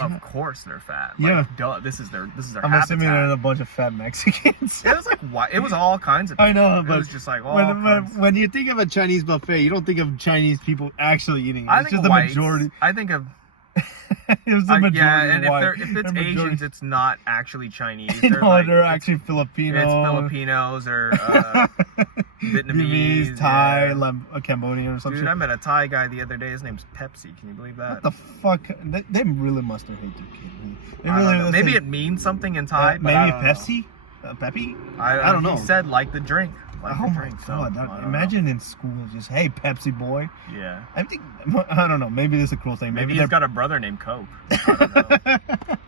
Of course they're fat. Yeah. Like, duh. This is their I'm habitat. assuming there's a bunch of fat Mexicans. It was like what? It was all kinds of. I know, It but was just like all when, kinds. when you think of a Chinese buffet, you don't think of Chinese people actually eating. I It's think just of the whites. majority. I think of It was the majority. yeah, and white. if it's The majority- Asians, it's not actually Chinese. No, like, they're actually Filipino. It's Filipinos or Vietnamese, Thai, yeah. Cambodian or something. Dude, I met a Thai guy the other day. His name's Pepsi. Can you believe that? What the fuck? They really must have hated their kid. They I really don't know. must Maybe have- it means something in Thai. but maybe I don't know. Pepsi? Peppy? I don't know. He said like the drink. Like Oh the my drink. So, god! I don't Imagine in school, just hey Pepsi boy. know. Yeah. I think I don't know. Maybe this is a cruel thing. Maybe they're- he's got a brother named Coke. I don't know. A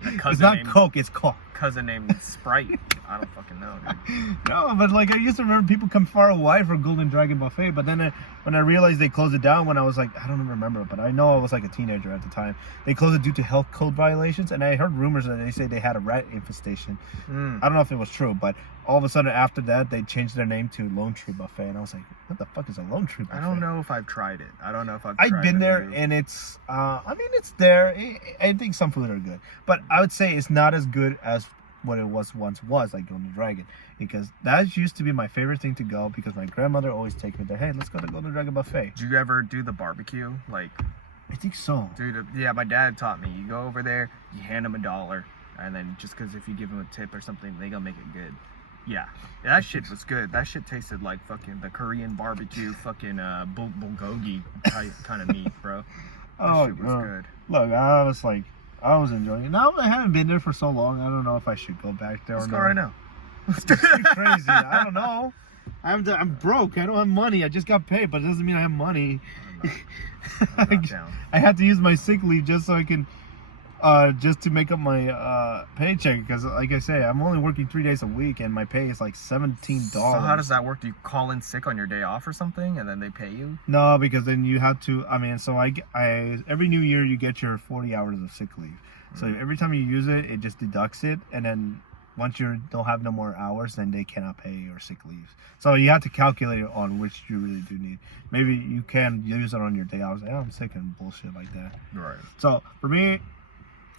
It's cousin not named, Coke. It's Coke. cousin named Sprite. I don't fucking know, dude. No, but like I used to remember people come far away for Golden Dragon Buffet, but then when I realized they closed it down when I was like, I don't even remember, but I know I was like a teenager at the time. They closed it due to health code violations, and I heard rumors that they say they had a rat infestation. Mm. I don't know if it was true, but all of a sudden after that, they changed their name to Lone Tree Buffet, and I was like, what the fuck is a Lone Tree Buffet? I don't know if I've tried it. I don't know if I've I've tried been it, there, dude. and it's, I mean, it's there. I think some food are good, but I would say it's not as good as what it once was, like Golden Dragon, because that used to be my favorite thing to go, because my grandmother always take me there. Hey, let's go to Golden Dragon Buffet. Did you ever do the barbecue? Like, I think so. dude, yeah, my dad taught me. You go over there, you hand them $1, and then just because if you give them a tip or something, they gonna make it good. Yeah, that shit was good. That shit tasted like fucking the Korean barbecue, fucking bulgogi kind of meat, bro. That shit was good. Look, I was enjoying it. Now I haven't been there for so long. I don't know if I should go back there Let's or go not. right now. It's crazy. I don't know. I'm broke. I don't have money. I just got paid, but it doesn't mean I have money. I'm not down. I had to use my sick leave just so I can, just to make up my paycheck. Because, like I say, I'm only working 3 days a week, and my pay is like $17. So how does that work? Do you call in sick on your day off or something, and then they pay you? No, because then you have to. I mean, so I every new year you get your 40 hours of sick leave. So every time you use it, it just deducts it, and then once you don't have no more hours, then they cannot pay your sick leave. So you have to calculate it on which you really do need. Maybe you can use it on your day off. Like, I'm sick and bullshit like that. Right. So for me,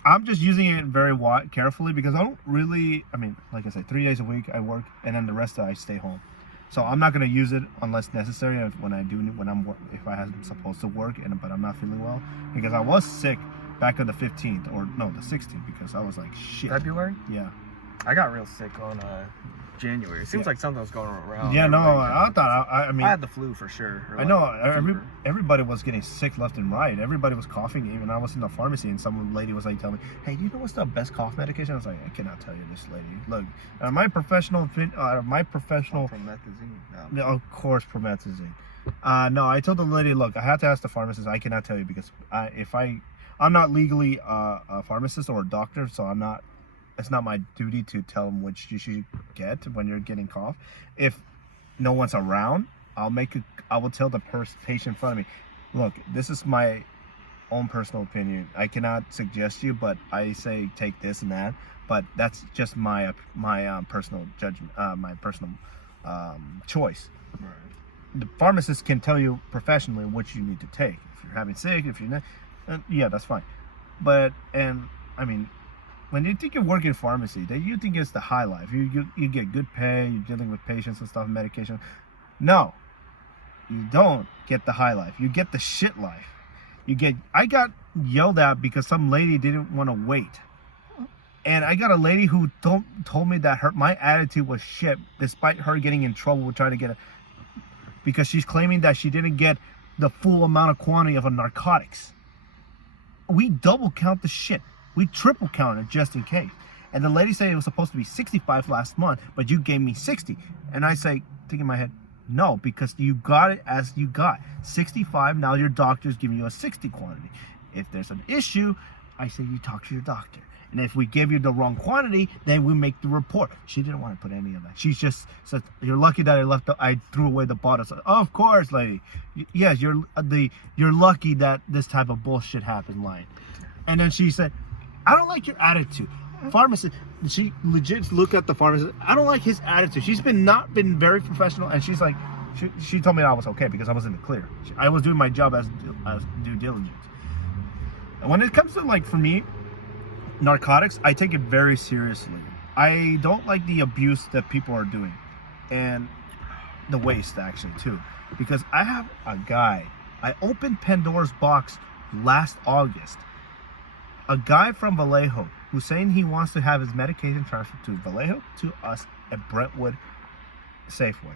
I'm just using it very carefully, because I don't really. I mean, like I said, 3 days a week I work, and then the rest of it I stay home. So I'm not gonna use it unless necessary. When if I'm supposed to work, but I'm not feeling well, because I was sick back on the 15th, or no, the 16th, because I was like shit. February? Yeah. I got real sick on January. It seems like something was going around. Yeah, no, Everybody I got thought. I mean, I had the flu for sure. Or I know like fever. everybody was getting sick left and right. Everybody was coughing. Even I was in the pharmacy, and some lady was like telling me, "Hey, do you know what's the best cough medication?" I was like, "I cannot tell you this, lady. Look, my professional, Promethazine. No. of course, promethazine. No, I told the lady, look, I had to ask the pharmacist. I cannot tell you, because I'm not legally a pharmacist or a doctor, so it's not my duty to tell them which you should get when you're getting cough. If no one's around, I will tell the patient in front of me, look, this is my own personal opinion. I cannot suggest you, but I say take this and that. But that's just my personal judgment, my personal choice. Right. The pharmacist can tell you professionally what you need to take. If you're having sick, if you're not, yeah, that's fine. But, and I mean, when you think of working in pharmacy, that you think it's the high life. You get good pay, you're dealing with patients and stuff, medication. No, you don't get the high life. You get the shit life. I got yelled at because some lady didn't want to wait. And I got a lady who told me that my attitude was shit, despite her getting in trouble with trying to get because she's claiming that she didn't get the full amount of quantity of a narcotics. We double count the shit. We triple count it just in case. And the lady said it was supposed to be 65 last month, but you gave me 60. And I say, thinking in my head, no, because you got it as you got. 65, now your doctor's giving you a 60 quantity. If there's an issue, I say you talk to your doctor. And if we give you the wrong quantity, then we make the report. She didn't want to put any of that. She just said, "You're lucky that I threw away the bottle." So, of course, lady. Yes, you're lucky that this type of bullshit happened, line. And then she said, "I don't like your attitude." Pharmacist, she legit looked at the pharmacist. I don't like his attitude. She's not been very professional, and she's like, she told me I was okay because I was in the clear. I was doing my job as due diligence. And when it comes to, like, for me, narcotics, I take it very seriously. I don't like the abuse that people are doing, and the waste actually too, because I have a guy. I opened Pandora's box last August. A guy from Vallejo who's saying he wants to have his medication transferred to Vallejo to us at Brentwood Safeway.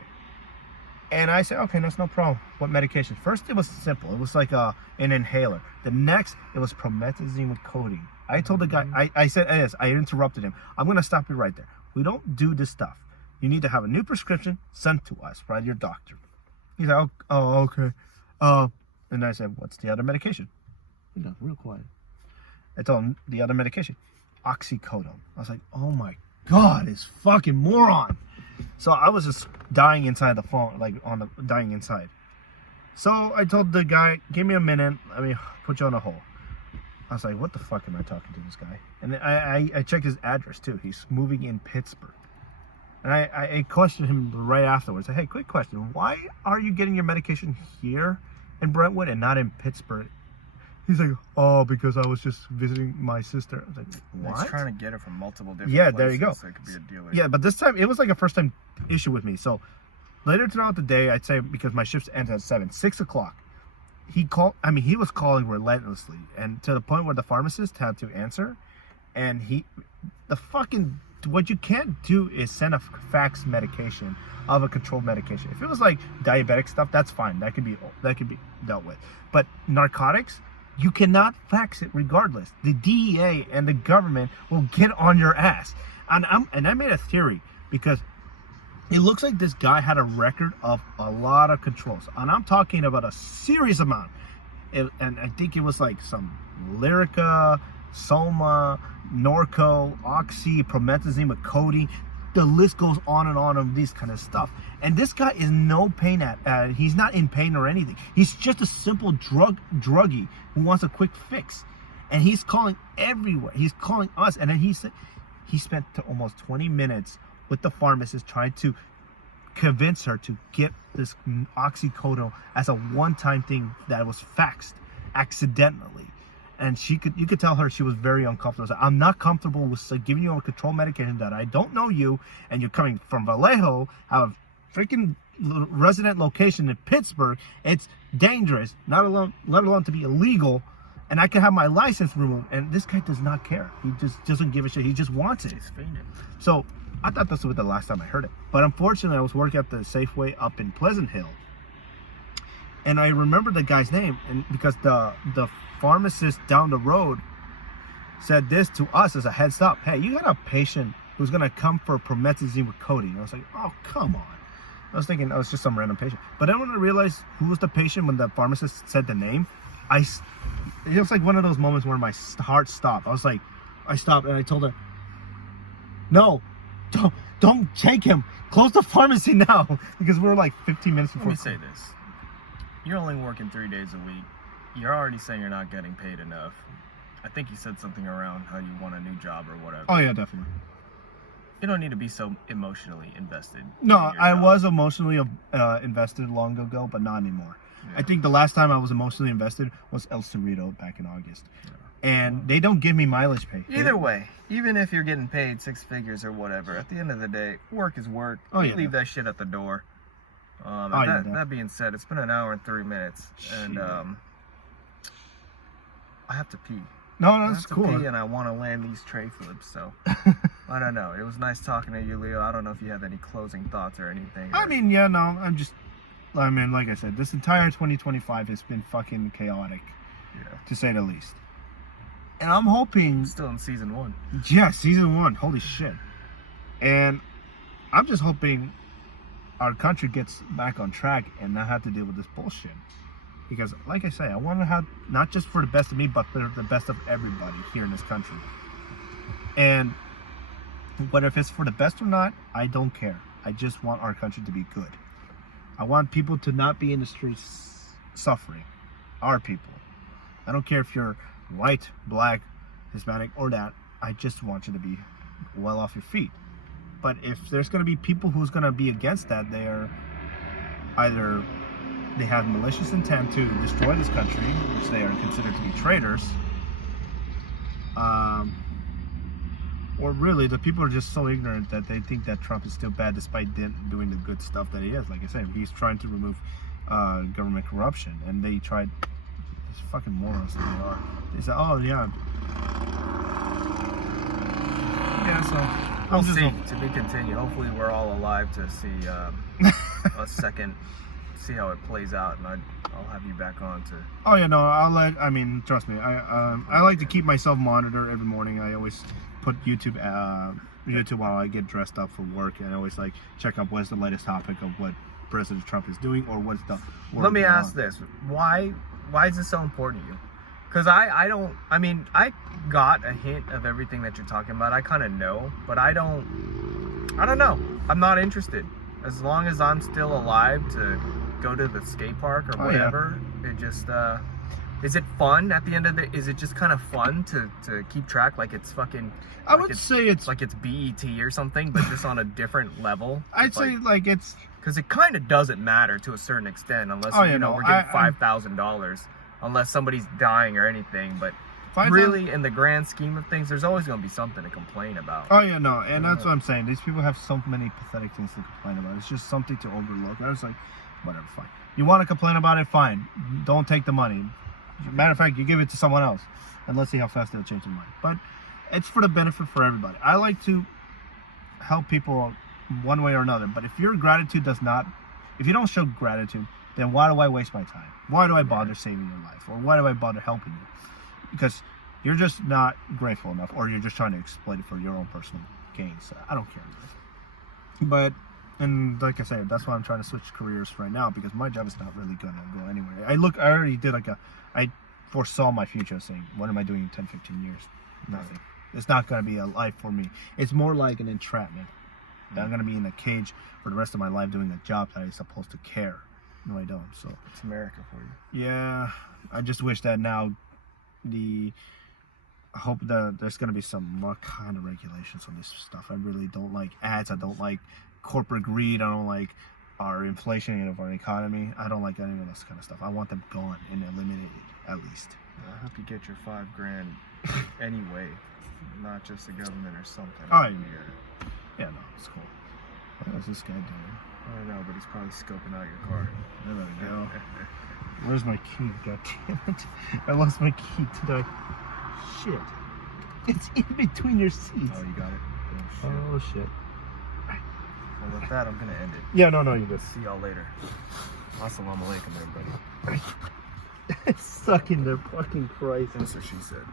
And I said, okay, that's no problem. What medication? First, it was simple. It was like an inhaler. The next, it was promethazine with codeine. I told the guy, I said, yes, I interrupted him. I'm going to stop you right there. We don't do this stuff. You need to have a new prescription sent to us by your doctor. He's like, oh okay. And I said, what's the other medication? He goes, real quiet. I told him the other medication, oxycodone. I was like, oh my God, this fucking moron. So I was just dying inside the phone, like dying inside. So I told the guy, give me a minute, let me put you on a hold. I was like, what the fuck am I talking to this guy? And then I checked his address too. He's moving in Pittsburgh. And I questioned him right afterwards. I said, hey, quick question. Why are you getting your medication here in Brentwood and not in Pittsburgh? He's like, oh, because I was just visiting my sister. I was like, what? He's trying to get it from multiple different places. there you go. So it could be a dealer. Yeah, but this time, it was like a first-time issue with me. So later throughout the day, I'd say, because my shifts end at 6 o'clock, he was calling relentlessly, and to the point where the pharmacist had to answer. And what you can't do is send a fax medication of a controlled medication. If it was like diabetic stuff, that's fine. That could be dealt with. But narcotics, you cannot fax it regardless. The DEA and the government will get on your ass. And I made a theory, because it looks like this guy had a record of a lot of controls. And I'm talking about a serious amount. And I think it was like some Lyrica, Soma, Norco, Oxy, promethazine with codeine. The list goes on and on of this kind of stuff. And this guy is no pain he's not in pain or anything. He's just a simple druggie who wants a quick fix. And he's calling everywhere. He's calling us. And then he said he spent almost 20 minutes with the pharmacist trying to convince her to get this oxycodone as a one-time thing that was faxed accidentally. And you could tell her she was very uncomfortable. So I'm not comfortable with giving you a controlled medication that I don't know you, and you're coming from Vallejo, have a freaking resident location in Pittsburgh. It's dangerous, let alone to be illegal. And I can have my license removed. And this guy does not care. He just doesn't give a shit. He just wants it. He's fainted. So I thought this was the last time I heard it. But unfortunately, I was working at the Safeway up in Pleasant Hill. And I remember the guy's name, and because the pharmacist down the road said this to us as a heads up. Hey, you got a patient who's going to come for promethazine with codeine. I was like, oh, come on. I was thinking, oh, it's just some random patient. But then when I realized who was the patient, when the pharmacist said the name, it was like one of those moments where my heart stopped. I stopped and I told her, no, don't take him. Close the pharmacy now. Because we were like 15 minutes before. Let me say this. You're only working 3 days a week. You're already saying you're not getting paid enough. I think you said something around how you want a new job or whatever. Oh, yeah, definitely. You don't need to be so emotionally invested. No, I was emotionally invested long ago, but not anymore. Yeah. I think the last time I was emotionally invested was El Cerrito back in August. Yeah. And they don't give me mileage pay. Either way, even if you're getting paid 6 figures or whatever, at the end of the day, work is work. Oh, you leave that shit at the door. That being said, it's been an hour and 3 minutes. And I have to pee. No, that's cool. Pee, and I want to land these tray flips, so I don't know. It was nice talking to you, Leo. I don't know if you have any closing thoughts or anything. Like I said, this entire 2025 has been fucking chaotic, to say the least. And I'm hoping... Still in season 1. Yeah, season 1. Holy shit. And I'm just hoping our country gets back on track and not have to deal with this bullshit. Because, like I say, I want to have, not just for the best of me, but for the best of everybody here in this country. And whether if it's for the best or not, I don't care. I just want our country to be good. I want people to not be in the streets suffering. Our people. I don't care if you're white, black, Hispanic, or that. I just want you to be well off your feet. But if there's going to be people who's going to be against that, they are either... They have malicious intent to destroy this country, which they are considered to be traitors, Or really, the people are just so ignorant that they think that Trump is still bad despite doing the good stuff that he is. Like I said, he's trying to remove government corruption, and they tried. These fucking morons that they are. They said, "Oh yeah, yeah." So we'll see. To be continued. Hopefully, we're all alive to see a second. See how it plays out, and I'll have you back on to. Oh yeah, no, I mean, trust me. I like to keep myself monitored every morning. I always put YouTube while I get dressed up for work, and I always like check up what's the latest topic of what President Trump is doing or what's the. Let me ask this: why is this so important to you? Because I don't. I mean, I got a hint of everything that you're talking about. I kind of know, but I don't know. I'm not interested. As long as I'm still alive to go to the skate park or whatever, it just is it fun at the end of the, is it just kind of fun to keep track like it's fucking I would say it's like it's BET or something, but just on a different level. I'd say like it's because it kind of doesn't matter to a certain extent unless we're getting $5,000 unless somebody's dying or anything, but really in the grand scheme of things there's always going to be something to complain about. Oh yeah, no, and that's what I'm saying. These people have so many pathetic things to complain about. It's just something to overlook. I was like, whatever, fine. You want to complain about it, fine. Don't take the money. Matter of fact, you give it to someone else, and let's see how fast they'll change their mind. But it's for the benefit for everybody. I like to help people one way or another. But if your gratitude if you don't show gratitude, then why do I waste my time? Why do I bother saving your life, or why do I bother helping you? Because you're just not grateful enough, or you're just trying to exploit it for your own personal gain. So I don't care. But. And like I said, that's why I'm trying to switch careers right now, because my job is not really going to go anywhere. I already did I foresaw my future saying, what am I doing in 10, 15 years? Nothing. It's not going to be a life for me. It's more like an entrapment. I'm going to be in a cage for the rest of my life doing a job that I'm supposed to care. No, I don't. So it's America for you. Yeah. I just wish that now I hope that there's going to be some more kind of regulations on this stuff. I really don't like ads. I don't like corporate greed. I don't like our inflation of our economy. I don't like any of this kind of stuff. I want them gone and eliminated at least. I hope you get your $5,000 anyway, not just the government or something. Oh yeah, no, it's cool. What is this guy doing? I don't know, but he's probably scoping out your car. There we go. Where's my key? God damn it! I lost my key today. Shit! It's in between your seats. Oh, you got it. Oh shit. Well, with that, I'm going to end it. Yeah, no, you good. See y'all later. Assalamu alaikum, everybody. Sucking their fucking Christ. That's what she said.